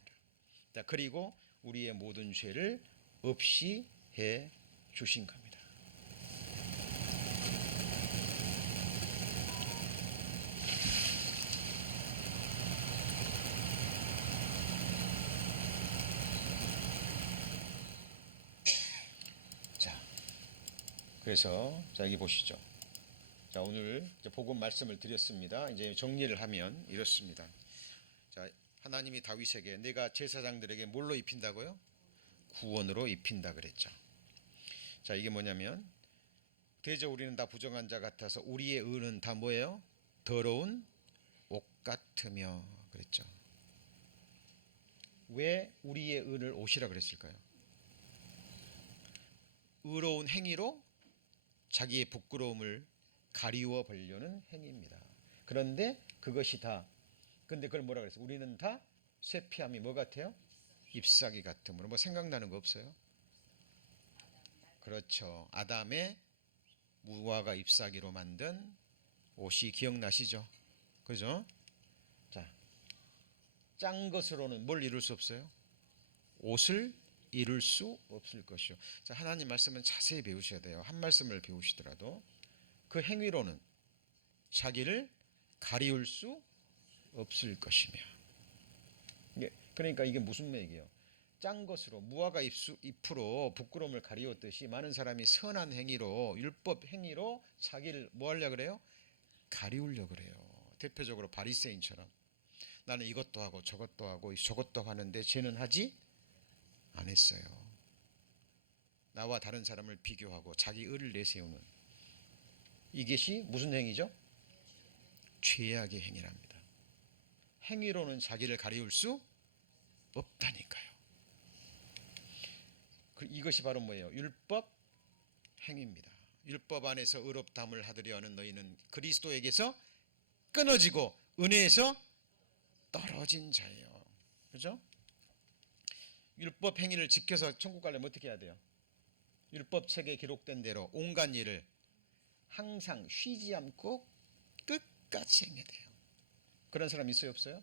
자, 그리고 우리의 모든 죄를 없이 해 주신 겁니다. 자, 그래서 자, 여기 보시죠. 자, 오늘 이제 복음 말씀을 드렸습니다. 이제 정리를 하면 이렇습니다. 자, 하나님이 다윗에게 내가 제사장들에게 뭘로 입힌다고요? 구원으로 입힌다 그랬죠. 자, 이게 뭐냐면 대저 우리는 다 부정한 자 같아서 우리의 의는 다 뭐예요? 더러운 옷 같으며 그랬죠. 왜 우리의 의를 옷이라 그랬을까요? 의로운 행위로 자기의 부끄러움을 가리워 보려는 행위입니다. 그런데 그것이 다, 근데 그걸 뭐라 그랬어요? 우리는 다 쇠피함이 뭐 같아요? 잎사귀 같으므로. 뭐 생각나는 거 없어요? 그렇죠. 아담의 무화과 잎사귀로 만든 옷이 기억나시죠? 그죠? 자, 짠 것으로는 뭘 이룰 수 없어요? 옷을 이룰 수 없을 것이요. 자, 하나님 말씀은 자세히 배우셔야 돼요. 한 말씀을 배우시더라도 그 행위로는 자기를 가리울 수 없을 것이며. 그러니까 이게 무슨 얘기예요? 짠 것으로 무화과 잎으로 부끄러움을 가리웠듯이 많은 사람이 선한 행위로 율법 행위로 자기를 뭐 하려고 그래요? 가리우려고 그래요. 대표적으로 바리새인처럼 나는 이것도 하고 저것도 하고 저것도 하는데 쟤는 하지 않았어요. 나와 다른 사람을 비교하고 자기 의를 내세우는 이것이 무슨 행위죠? 죄악의 행위랍니다. 행위로는 자기를 가리울 수 없다니까요. 이것이 바로 뭐예요? 율법 행위입니다. 율법 안에서 의롭다함을 하으려 하는 너희는 그리스도에게서 끊어지고 은혜에서 떨어진 자예요. 그렇죠? 율법 행위를 지켜서 천국 가려면 어떻게 해야 돼요? 율법 책에 기록된 대로 온갖 일을 항상 쉬지 않고 끝까지 행해야 돼요. 그런 사람 있어요, 없어요?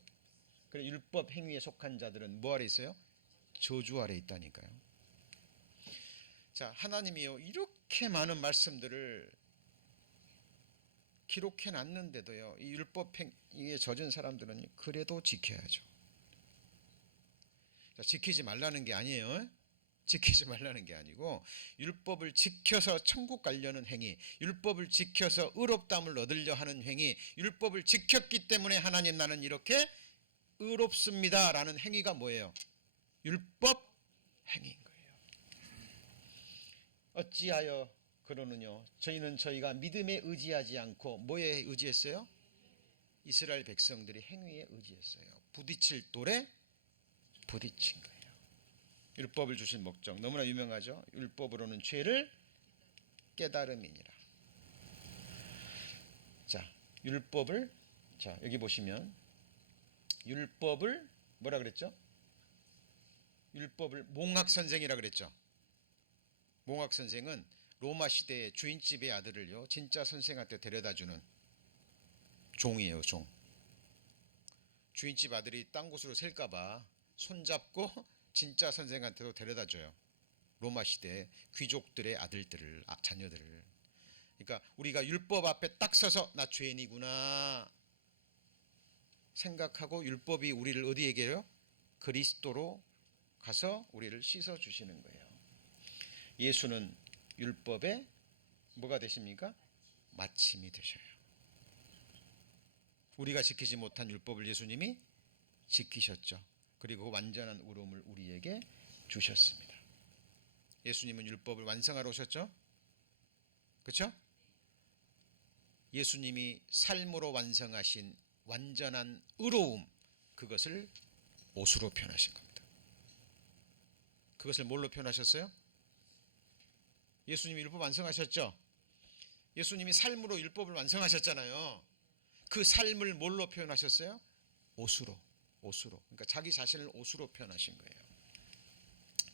그래, 율법 행위에 속한 자들은 뭐 아래 있어요? 저주 아래 있다니까요. 자, 하나님이요 이렇게 많은 말씀들을 기록해 놨는데도요 이 율법 행위에 젖은 사람들은 그래도 지켜야죠. 자, 지키지 말라는 게 아니에요. 지키지 말라는 게 아니고 율법을 지켜서 천국 가려는 행위, 율법을 지켜서 의롭다함을 얻으려 하는 행위, 율법을 지켰기 때문에 하나님 나는 이렇게 의롭습니다라는 행위가 뭐예요? 율법 행위인 거예요. 어찌하여 그러느냐? 저희는 저희가 믿음에 의지하지 않고 뭐에 의지했어요? 이스라엘 백성들이 행위에 의지했어요. 부딪힐 돌에 부딪힌 거예요. 율법을 주신 목적 너무나 유명하죠. 율법으로는 죄를 깨달음이니라. 자, 율법을 자 여기 보시면 율법을 뭐라 그랬죠? 율법을 몽학 선생이라 그랬죠. 몽학 선생은 로마 시대의 주인집의 아들을요 진짜 선생한테 데려다주는 종이에요. 종. 주인집 아들이 딴 곳으로 셀까봐 손잡고 진짜 선생한테도 데려다줘요. 로마 시대 귀족들의 아들들을 자녀들을. 그러니까 우리가 율법 앞에 딱 서서 나 죄인이구나 생각하고 율법이 우리를 어디에 계요? 그리스도로 가서 우리를 씻어 주시는 거예요. 예수는 율법의 뭐가 되십니까? 마침이 되셔요. 우리가 지키지 못한 율법을 예수님이 지키셨죠. 그리고 완전한 의로움을 우리에게 주셨습니다. 예수님은 율법을 완성하러 오셨죠? 그렇죠? 예수님이 삶으로 완성하신 완전한 의로움, 그것을 옷으로 표현하신 겁니다. 그것을 뭘로 표현하셨어요? 예수님이 율법 완성하셨죠? 예수님이 삶으로 율법을 완성하셨잖아요. 그 삶을 뭘로 표현하셨어요? 옷으로. 그러니까 자기 자신을 옷으로 표현하신 거예요.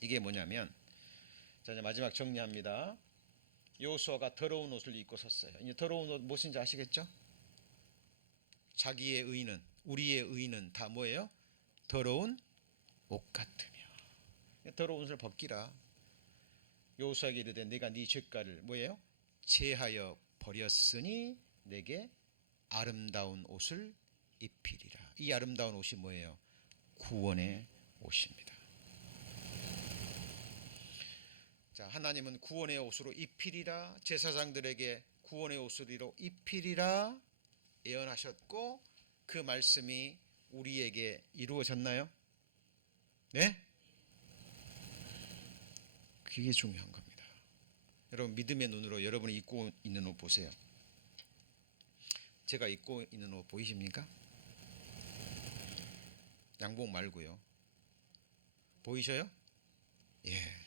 이게 뭐냐면, 자, 이제 마지막 정리합니다. 여호수아가 더러운 옷을 입고 섰어요. 이제 더러운 옷 무엇인지 아시겠죠? 자기의 의는, 우리의 의는 다 뭐예요? 더러운 옷 같으며. 더러운 옷을 벗기라. 여호수아에게 이르되 내가 네 죄가를 뭐예요? 제하여 버렸으니 내게 아름다운 옷을 입히리라. 이 아름다운 옷이 뭐예요? 구원의 옷입니다. 자, 하나님은 구원의 옷으로 입히리라, 제사장들에게 구원의 옷으로 입히리라 예언하셨고, 그 말씀이 우리에게 이루어졌나요? 네? 그게 중요한 겁니다. 여러분, 믿음의 눈으로 여러분이 입고 있는 옷 보세요. 제가 입고 있는 옷 보이십니까? 양복 말고요. 보이셔요? 예.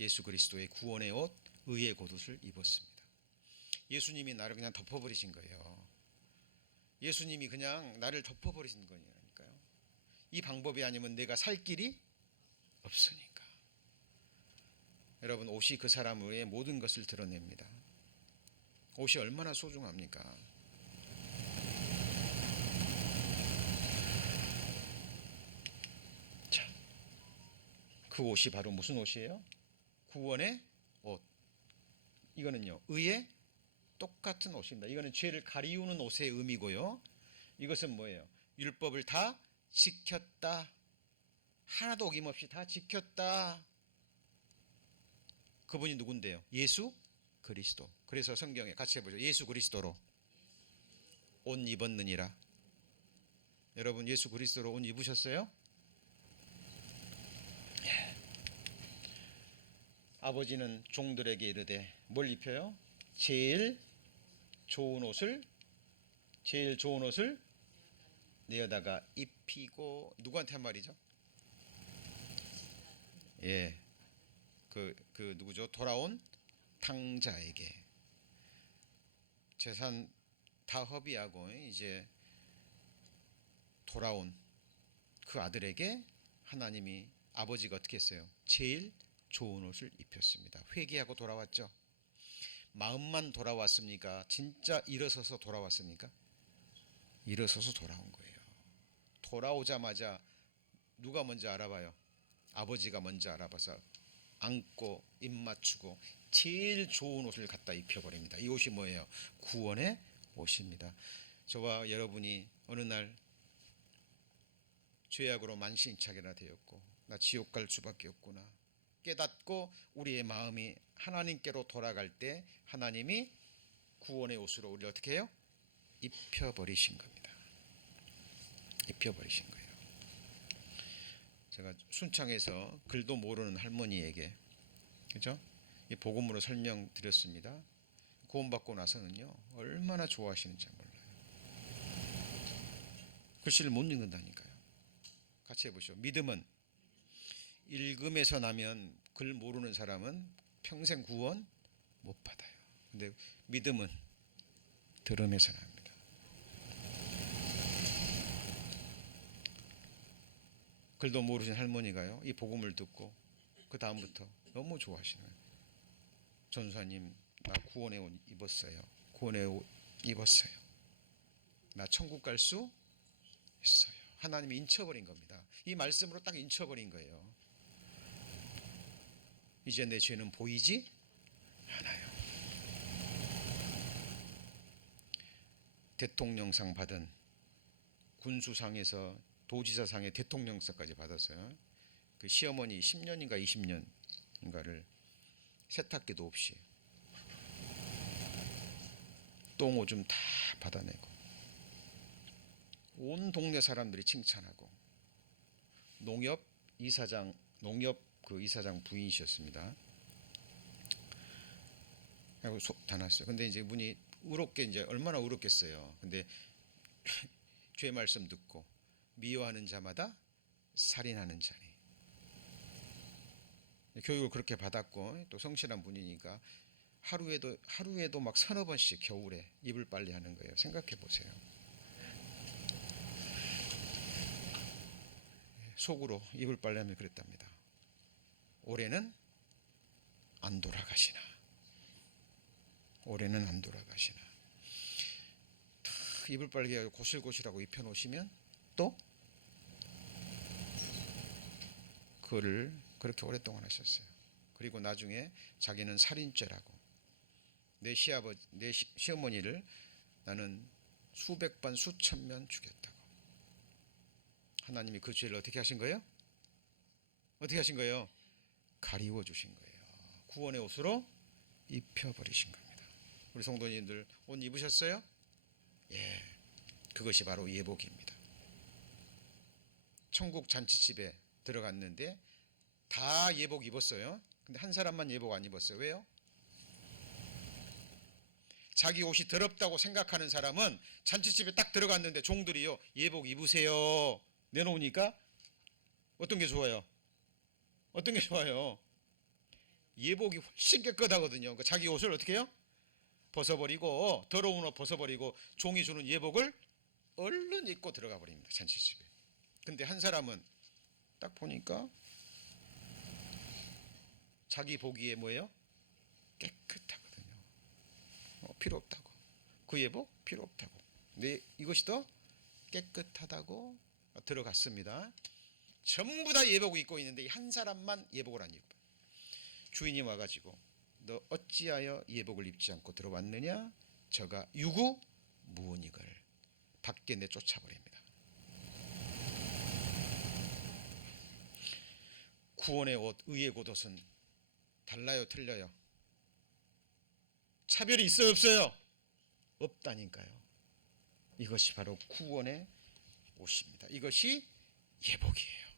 예수 그리스도의 구원의 옷, 의의 겉옷을 입었습니다. 예수님이 나를 그냥 덮어버리신 거예요. 예수님이 그냥 나를 덮어버리신 거니까요. 이 방법이 아니면 내가 살 길이 없으니까. 여러분, 옷이 그 사람의 모든 것을 드러냅니다. 옷이 얼마나 소중합니까? 자, 그 옷이 바로 무슨 옷이에요? 구원의 옷. 이거는요, 의의 똑같은 옷입니다. 이거는 죄를 가리우는 옷의 의미고요. 이것은 뭐예요? 율법을 다 지켰다. 하나도 어김없이 다 지켰다. 그분이 누군데요? 예수 그리스도. 그래서 성경에 같이 해보죠. 예수 그리스도로 옷 입었느니라. 여러분, 예수 그리스도로 옷 입으셨어요? 예. 아버지는 종들에게 이르되 뭘 입혀요? 제일 좋은 옷을 내어다가 입히고, 누구한테 한 말이죠? 예, 그 누구죠? 돌아온 탕자에게. 재산 다 허비하고 이제 돌아온 그 아들에게 하나님이, 아버지가 어떻게 했어요? 제일 좋은 옷을 입혔습니다. 회개하고 돌아왔죠. 마음만 돌아왔습니까? 진짜 일어서서 돌아왔습니까? 일어서서 돌아온 거예요. 돌아오자마자 누가 먼저 알아봐요? 아버지가 먼저 알아봐서 안고 입 맞추고 제일 좋은 옷을 갖다 입혀버립니다. 이 옷이 뭐예요? 구원의 옷입니다. 저와 여러분이 어느 날 죄악으로 만신창이나 되었고 나 지옥 갈 수밖에 없구나 깨닫고 우리의 마음이 하나님께로 돌아갈 때 하나님이 구원의 옷으로 우리를 어떻게 해요? 입혀버리신 겁니다. 입혀버리신 거예요. 제가 순창에서 글도 모르는 할머니에게, 그죠? 이 복음으로 설명드렸습니다. 구원받고 나서는요, 얼마나 좋아하시는지 몰라요. 글씨를 못 읽는다니까요. 같이 해보시죠. 믿음은 읽음에서 나면 글 모르는 사람은 평생 구원 못 받아요. 근데 믿음은 들음에서 납니다. 글도 모르신 할머니가요, 이 복음을 듣고 그 다음부터 너무 좋아하시는 거예요. 전사님, 나 구원의 옷 입었어요. 구원의 옷 입었어요. 나 천국 갈 수 있어요. 하나님이 인쳐버린 겁니다. 이 말씀으로 딱 인쳐버린 거예요. 이제 내 죄는 보이지 않아요. 대통령상 받은, 군수상에서 도지사상의 대통령상까지 받았어요. 그 시어머니 10년인가 20년인가를 세탁기도 없이 똥 오줌 다 받아내고 온 동네 사람들이 칭찬하고 농협 이사장, 농협 그 이사장 부인이셨습니다. 하고 속 다 났어요. 근데 이제 문이 의롭게 이제 얼마나 의롭겠어요. 근데 주의 말씀 듣고 미워하는 자마다 살인하는 자니. 교육을 그렇게 받았고 또 성실한 분이니까 하루에도 막 서너 번씩 겨울에 이불 빨래 하는 거예요. 생각해 보세요. 속으로 이불 빨래하면 그랬답니다. 올해는 안 돌아가시나. 올해는 안 돌아가시나. 이불 빨개가지고 고실고실하고 입혀놓으시면 또 그거를 그렇게 오랫동안 하셨어요. 그리고 나중에 자기는 살인죄라고 내 시어머니를 나는 수백 번 수천 명 죽였다고. 하나님이 그 죄를 어떻게 하신 거예요? 어떻게 하신 거예요? 가리워 주신 거예요. 구원의 옷으로 입혀버리신 겁니다. 우리 성도님들 옷 입으셨어요? 예, 그것이 바로 예복입니다. 천국 잔치집에 들어갔는데 다 예복 입었어요. 근데 한 사람만 예복 안 입었어요. 왜요? 자기 옷이 더럽다고 생각하는 사람은 잔치집에 딱 들어갔는데 종들이요, 예복 입으세요 내놓으니까 어떤 게 좋아요? 어떤 게 좋아요? 예복이 훨씬 깨끗하거든요. 그러니까 자기 옷을 어떻게 해요? 벗어버리고, 더러운 옷 벗어버리고 종이 주는 예복을 얼른 입고 들어가 버립니다. 잔치집에. 근데 한 사람은 딱 보니까 자기 보기에 뭐예요? 깨끗하거든요. 필요 없다고. 그 예복 필요 없다고. 근데 이것이 더 깨끗하다고 들어갔습니다. 전부 다 예복을 입고 있는데 한 사람만 예복을 안 입고. 주인이 와가지고 너 어찌하여 예복을 입지 않고 들어왔느냐? 저가 유구무원이걸 밖에 내쫓아버립니다. 구원의 옷, 의의 겉옷은 달라요, 틀려요? 차별이 있어요, 없어요? 없다니까요. 이것이 바로 구원의 옷입니다. 이것이 예복이에요.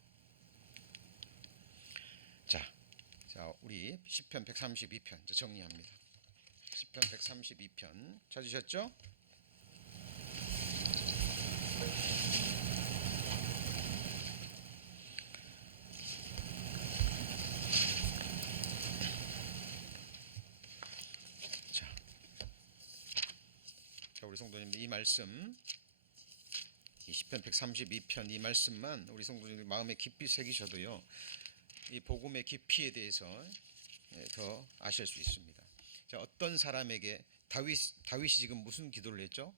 자, 우리 시편 132편 정리합니다. 시편 132편 찾으셨죠? 자, 우리 성도님들 이 말씀, 이 시편 132편 이 말씀만 우리 성도님들 마음에 깊이 새기셔도요, 이 복음의 깊이에 대해서 더 아실 수 있습니다. 자, 어떤 사람에게 다윗이 지금 무슨 기도를 했죠?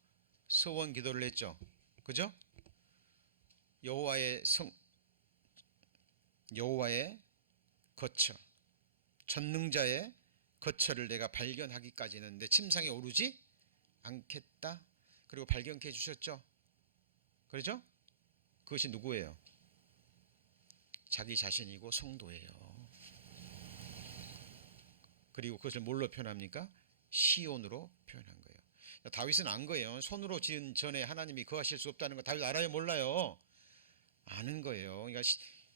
서원 기도를 했죠. 그죠? 여호와의 거처, 전능자의 거처를 내가 발견하기까지는 내 침상에 오르지 않겠다. 그리고 발견케 해주셨죠. 그렇죠? 그것이 누구예요? 자기 자신이고 성도예요. 그리고 그것을 뭘로 표현합니까? 시온으로 표현한 거예요. 다윗은 안 거예요. 손으로 지은 전에 하나님이 거하실 수 없다는 거 다윗 알아요, 몰라요? 아는 거예요. 그러니까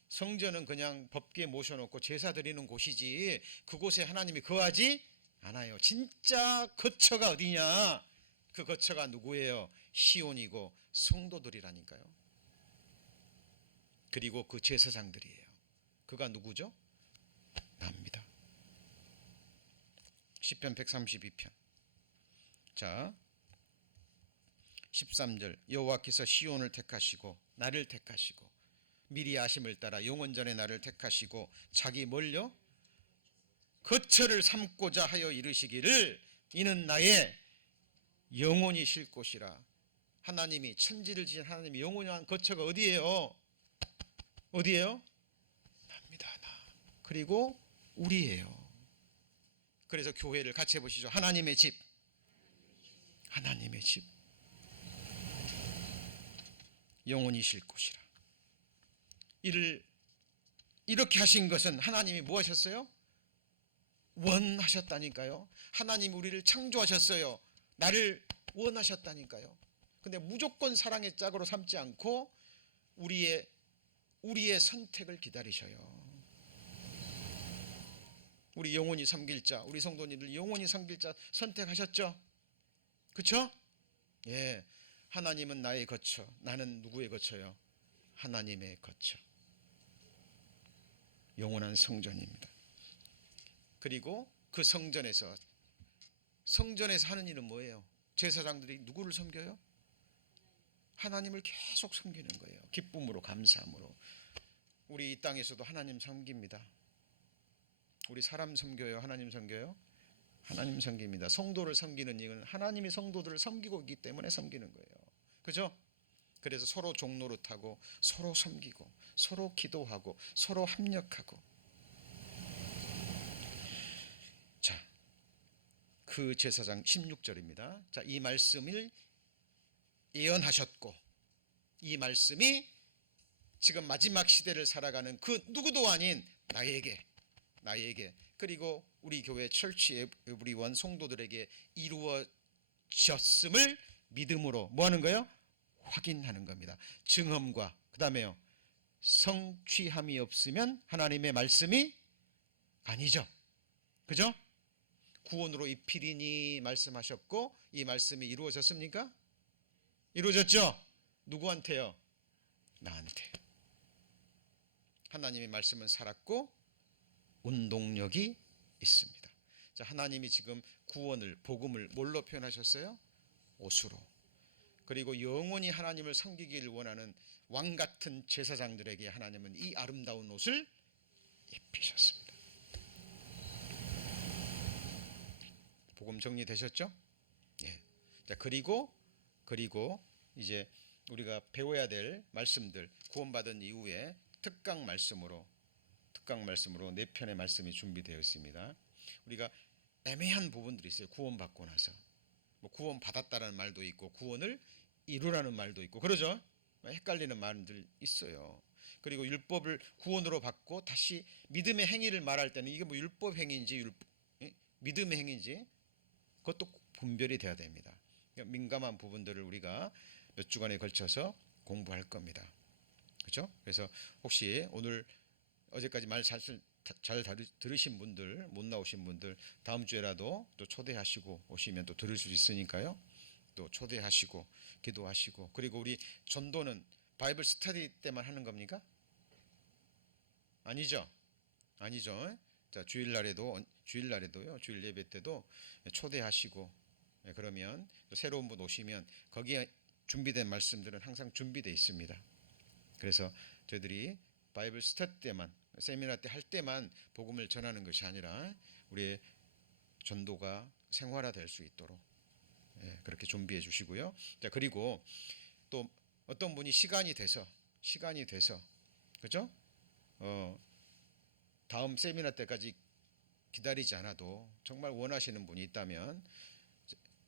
성전은 그냥 법궤 모셔놓고 제사 드리는 곳이지 그곳에 하나님이 거하지 않아요. 진짜 거처가 어디냐? 그 거처가 누구예요? 시온이고 성도들이라니까요. 그리고 그 제사장들이에요. 그가 누구죠? 나입니다. 시편 132편. 자, 13절. 여호와께서 시온을 택하시고 나를 택하시고 미리 아심을 따라 영원전에 나를 택하시고 자기 뭘요? 거처를 삼고자 하여 이르시기를 이는 나의 영원히 쉴 곳이라. 하나님이 천지를 지은 하나님이 영원한 거처가 어디예요? 어디예요? 나입니다. 나. 그리고 우리예요. 그래서 교회를 같이 해보시죠. 하나님의 집. 하나님의 집. 영원히 쉴 곳이라. 이를 이렇게 하신 것은 하나님이 뭐 하셨어요? 원하셨다니까요. 하나님 우리를 창조하셨어요. 나를 원하셨다니까요. 근데 무조건 사랑의 짝으로 삼지 않고 우리의 선택을 기다리셔요. 우리 영원히 섬길 자, 우리 성도님들 영원히 섬길 자 선택하셨죠? 그렇죠? 예, 하나님은 나의 거처, 나는 누구의 거처요? 하나님의 거처, 영원한 성전입니다. 그리고 그 성전에서 하는 일은 뭐예요? 제사장들이 누구를 섬겨요? 하나님을 계속 섬기는 거예요. 기쁨으로, 감사함으로. 우리 이 땅에서도 하나님 섬깁니다. 우리 사람 섬겨요? 하나님 섬겨요? 하나님 섬깁니다. 성도를 섬기는 이유는 하나님이 성도들을 섬기고 있기 때문에 섬기는 거예요. 그죠? 그래서 서로 종노릇하고 서로 섬기고 서로 기도하고 서로 합력하고. 자, 그 제사장 16절입니다. 자, 이 말씀을 예언하셨고 이 말씀이 지금 마지막 시대를 살아가는 그 누구도 아닌 나에게 그리고 우리 교회 철치 에브리원 성도들에게 이루어졌음을 믿음으로 뭐 하는 거예요? 확인하는 겁니다. 증언과 그 다음에요, 성취함이 없으면 하나님의 말씀이 아니죠. 그죠? 구원으로 입히리니 말씀하셨고 이 말씀이 이루어졌습니까? 이루어졌죠? 누구한테요? 나한테. 하나님의 말씀은 살았고 운동력이 있습니다. 자, 하나님이 지금 구원을, 복음을 뭘로 표현하셨어요? 옷으로. 그리고 영원히 하나님을 섬기기를 원하는 왕같은 제사장들에게 하나님은 이 아름다운 옷을 입히셨습니다. 복음 정리되셨죠? 예. 자, 그리고 이제 우리가 배워야 될 말씀들, 구원받은 이후에 특강 말씀으로 4편의 말씀이 준비되어 있습니다. 우리가 애매한 부분들이 있어요. 구원받고 나서 뭐 구원받았다는 말도 있고 구원을 이루라는 말도 있고 그러죠. 헷갈리는 말들 있어요. 그리고 율법을 구원으로 받고 다시 믿음의 행위를 말할 때는 이게 뭐 율법 행위인지 믿음의 행위인지 그것도 분별이 돼야 됩니다. 민감한 부분들을 우리가 몇 주간에 걸쳐서 공부할 겁니다. 그렇죠? 그래서 혹시 오늘 어제까지 말 잘 들으신 분들, 못 나오신 분들 다음 주에라도 또 초대하시고 오시면 또 들을 수 있으니까요. 또 초대하시고 기도하시고. 그리고 우리 전도는 바이블 스터디 때만 하는 겁니까? 아니죠. 자, 주일날에도요. 주일 예배 때도 초대하시고, 그러면 새로운 분 오시면 거기에 준비된 말씀들은 항상 준비되어 있습니다. 그래서 저희들이 바이블 스터디 때만, 세미나 때 할 때만 복음을 전하는 것이 아니라 우리의 전도가 생활화될 수 있도록 그렇게 준비해 주시고요. 자, 그리고 또 어떤 분이 시간이 돼서 그죠? 다음 세미나 때까지 기다리지 않아도 정말 원하시는 분이 있다면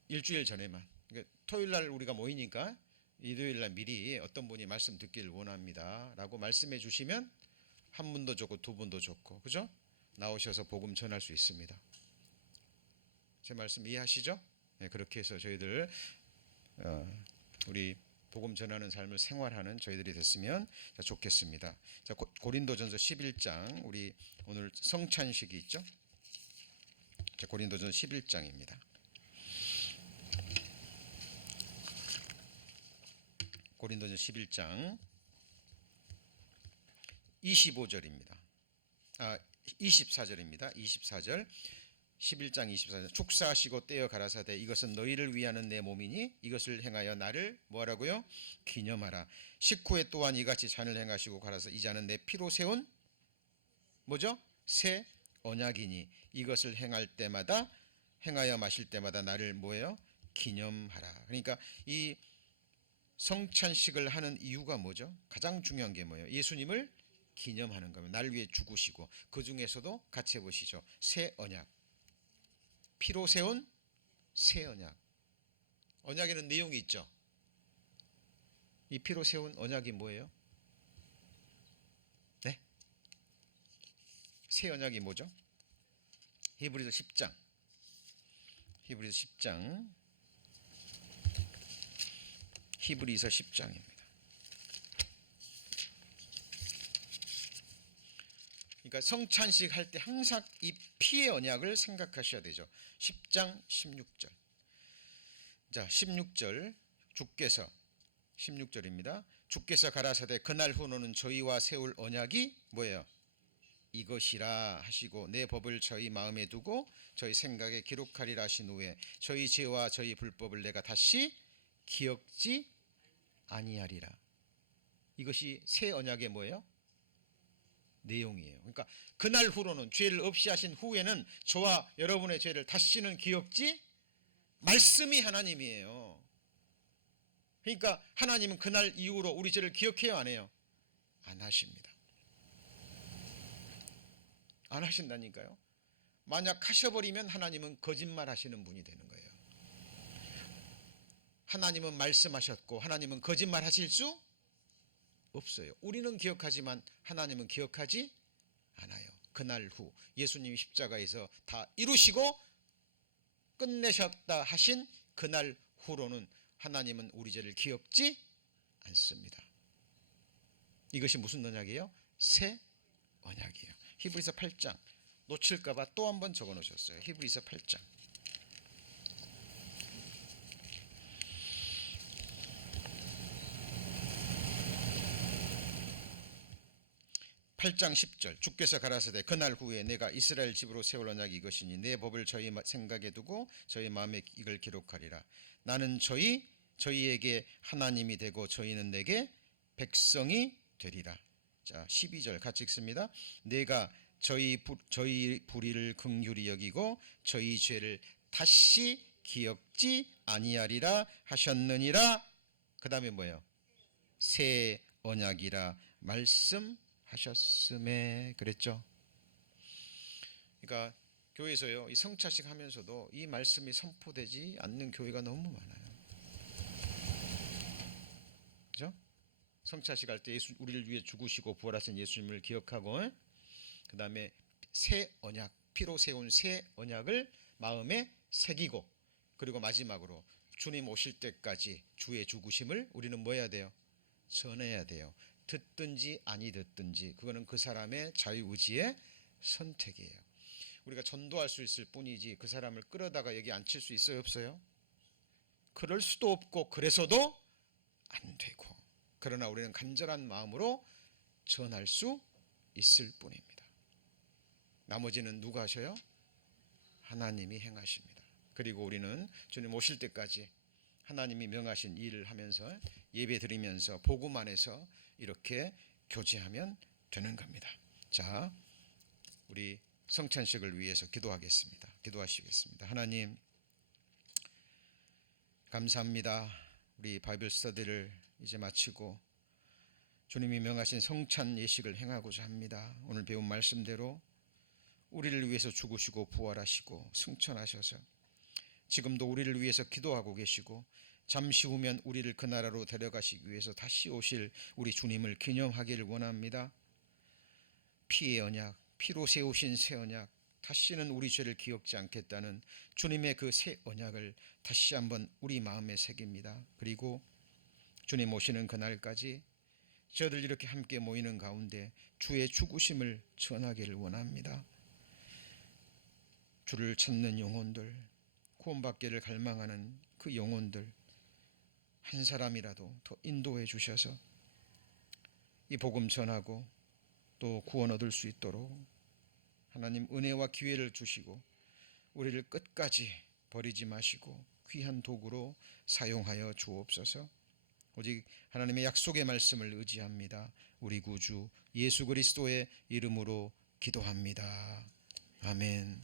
일주일 전에만, 그러니까 토요일 날 우리가 모이니까 일요일 날 미리 어떤 분이 말씀 듣기를 원합니다 라고 말씀해 주시면 한 분도 좋고 두 분도 좋고, 그죠? 나오셔서 복음 전할 수 있습니다. 제 말씀 이해하시죠? 네, 그렇게 해서 저희들 우리 복음 전하는 삶을 생활하는 저희들이 됐으면 좋겠습니다. 자, 고린도전서 11장, 우리 오늘 성찬식이 있죠? 자, 고린도전서 11장입니다. 고린도전서 11장 25절입니다. 24절입니다. 24절. 11장 24절. 축사하시고 떼어 가라사대 이것은 너희를 위하는 내 몸이니 이것을 행하여 나를 뭐하라고요? 기념하라. 식후에 또한 이같이 잔을 행하시고 가라사 이 잔은 내 피로 세운 뭐죠? 새 언약이니 이것을 행하여 마실 때마다 나를 뭐예요? 기념하라. 그러니까 이 성찬식을 하는 이유가 뭐죠? 가장 중요한 게 뭐예요? 예수님을 기념하는 겁니다. 날 위해 죽으시고, 그 중에서도 같이 해보시죠. 새 언약, 피로 세운 새 언약. 언약에는 내용이 있죠. 이 피로 세운 언약이 뭐예요? 네? 새 언약이 뭐죠? 히브리서 10장. 히브리서 10장입니다. 그러니까 성찬식 할 때 항상 이 피의 언약을 생각하셔야 되죠. 10장 16절. 자, 16절 주께서 16절입니다. 주께서 가라사대 그날 후로는 저희와 세울 언약이 뭐예요? 이것이라 하시고 내 법을 저희 마음에 두고 저희 생각에 기록하리라 하신 후에 저희 죄와 저희 불법을 내가 다시 기억지 아니하리라. 이것이 새 언약의 뭐예요? 내용이에요. 그러니까 그날 후로는, 죄를 없이 하신 후에는 저와 여러분의 죄를 다시는 기억지, 말씀이 하나님이에요. 그러니까 하나님은 그날 이후로 우리 죄를 기억해요, 안 해요? 안 하십니다. 안 하신다니까요. 만약 하셔버리면 하나님은 거짓말 하시는 분이 되는 거예요. 하나님은 말씀하셨고 하나님은 거짓말 하실 수 없어요. 우리는 기억하지만 하나님은 기억하지 않아요. 그날 후 예수님이 십자가에서 다 이루시고 끝내셨다 하신 그날 후로는 하나님은 우리 죄를 기억지 않습니다. 이것이 무슨 언약이에요? 새 언약이에요. 히브리서 8장 놓칠까 봐 또 한 번 적어 놓으셨어요. 히브리서 8장 8장 10절 주께서 가라사대 그날 후에 내가 이스라엘 집으로 세울 언약이 이것이니 내 법을 저희 생각에 두고 저희 마음에 이걸 기록하리라. 나는 저희에게 하나님이 되고 저희는 내게 백성이 되리라. 자, 12절 같이 읽습니다. 내가 저희 불의를 긍휼히 여기고 저희 죄를 다시 기억지 아니하리라 하셨느니라. 그 다음에 뭐예요? 새 언약이라 말씀하셨음에 그랬죠. 그러니까 교회에서요, 이 성찬식 하면서도 이 말씀이 선포되지 않는 교회가 너무 많아요. 그죠? 성찬식 할 때 우리를 위해 죽으시고 부활하신 예수님을 기억하고, 그 다음에 새 언약, 피로 세운 새 언약을 마음에 새기고, 그리고 마지막으로 주님 오실 때까지 주의 죽으심을 우리는 뭐 해야 돼요? 전해야 돼요. 듣든지 아니 듣든지 그거는 그 사람의 자유의지의 선택이에요. 우리가 전도할 수 있을 뿐이지 그 사람을 끌어다가 여기 앉힐 수 있어요, 없어요? 그럴 수도 없고 그래서도 안 되고, 그러나 우리는 간절한 마음으로 전할 수 있을 뿐입니다. 나머지는 누가 하셔요? 하나님이 행하십니다. 그리고 우리는 주님 오실 때까지 하나님이 명하신 일을 하면서 예배 드리면서 복음 안에서 이렇게 교제하면 되는 겁니다. 자, 우리 성찬식을 위해서 기도하겠습니다. 기도하시겠습니다. 하나님 감사합니다. 우리 바이블 스터디를 이제 마치고 주님이 명하신 성찬 예식을 행하고자 합니다. 오늘 배운 말씀대로 우리를 위해서 죽으시고 부활하시고 승천하셔서 지금도 우리를 위해서 기도하고 계시고 잠시 후면 우리를 그 나라로 데려가시기 위해서 다시 오실 우리 주님을 기념하기를 원합니다. 피의 언약, 피로 세우신 새 언약, 다시는 우리 죄를 기억지 않겠다는 주님의 그 새 언약을 다시 한번 우리 마음에 새깁니다. 그리고 주님 오시는 그날까지 저들 이렇게 함께 모이는 가운데 주의 죽으심을 전하기를 원합니다. 주를 찾는 영혼들, 구원받기를 갈망하는 그 영혼들 한 사람이라도 더 인도해 주셔서 이 복음 전하고 또 구원 얻을 수 있도록 하나님 은혜와 기회를 주시고 우리를 끝까지 버리지 마시고 귀한 도구로 사용하여 주옵소서. 오직 하나님의 약속의 말씀을 의지합니다. 우리 구주 예수 그리스도의 이름으로 기도합니다. 아멘.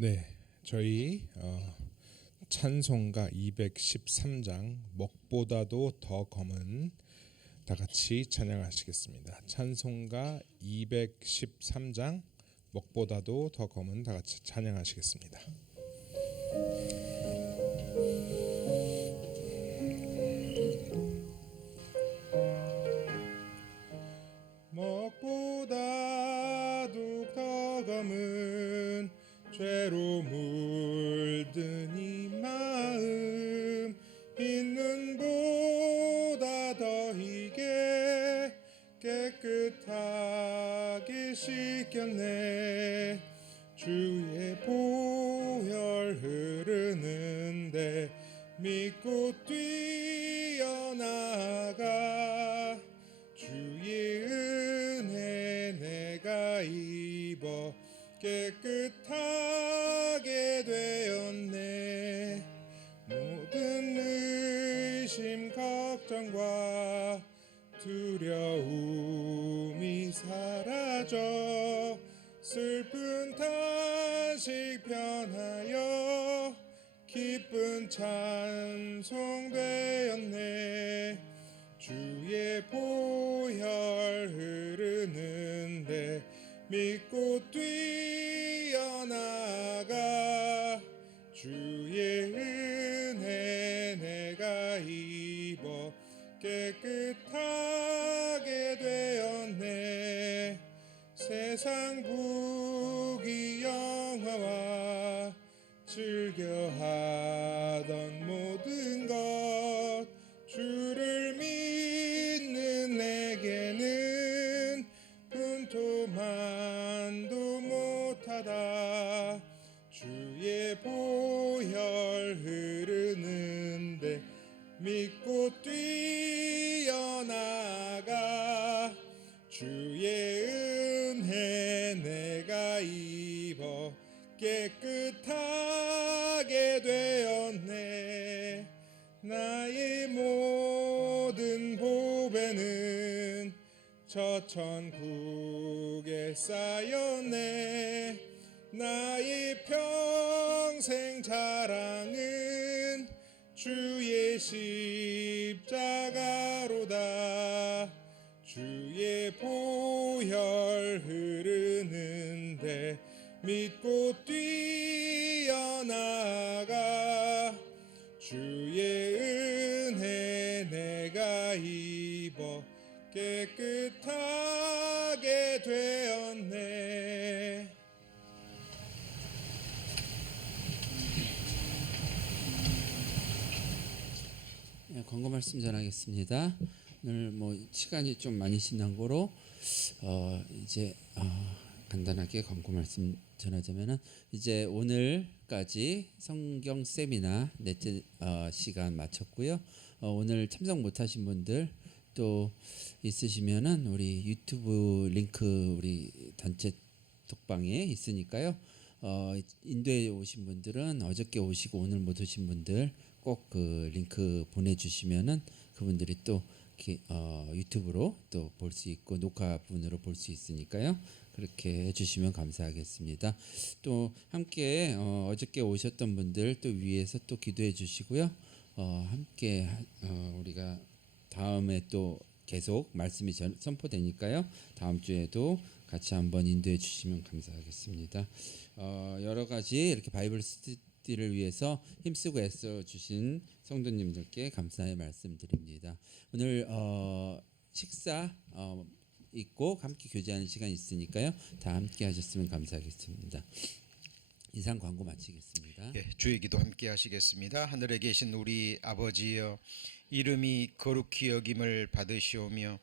네, 저희 찬송가 213장 먹보다도 더 검은 다 같이 찬양하시겠습니다. 찬송가 213장 먹보다도 더 검은 다 같이 찬양하시겠습니다. 먹보다도 더 검은 죄로 물든 이 마음 있는 보다 더 희게 깨끗하게 씻겼네. 주의 보혈 흐르는데 믿고 뛰어나가 주의 은혜 내가 입어 깨끗하게 되었네. 모든 의심 걱정과 두려움이 사라져 슬픈 탄식 변하여 기쁜 찬송 되었네. 주의 보혈 흐르는데 믿고 뛰어나가 주의 은혜 내가 입어 깨끗하게 되었네. 세상 부귀 영화와 즐겨하던 모든 것 주를 믿는 내게는 분토만도 못하다. 주의 보혈 흐르는데 믿고 뛰어나가 주의 은혜 내가 입어 깨끗하게 되었네. 나의 모든 보배는 저 천국에 쌓였네. 나의 평생 자랑은 주의 십자가로다. 주의 보혈 흐르는데 믿고 뛰어나가 주의 은혜 내가 입어 깨끗하게 되었네. 네, 광고 말씀 전하겠습니다. 오늘 시간이 좀 많이 지난 거로 이제 간단하게 광고 말씀 전하자면은 이제 오늘까지 성경 세미나 넷째 시간 마쳤고요. 오늘 참석 못하신 분들 또 있으시면은 우리 유튜브 링크 우리 단체 톡방에 있으니까요. 인도에 오신 분들은 어저께 오시고 오늘 못 오신 분들 꼭 그 링크 보내주시면은 그분들이 또 유튜브로 또 볼 수 있고 녹화분으로 볼 수 있으니까요. 그렇게 해주시면 감사하겠습니다. 또 함께 어저께 오셨던 분들 또 위에서 또 기도해 주시고요. 함께 우리가 다음에 또 계속 말씀이 선포되니까요. 다음 주에도 같이 한번 인도해 주시면 감사하겠습니다. 여러 가지 이렇게 바이블 스터디를 위해서 힘쓰고 애써 주신 성도님들께 감사의 말씀드립니다. 오늘 식사 있고 함께 교제하는 시간 있으니까요. 다 함께 하셨으면 감사하겠습니다. 이상 광고 마치겠습니다. 예, 주의 기도 함께 하시겠습니다. 하늘에 계신 우리 아버지여, 이름이 거룩히 여김을 받으시오며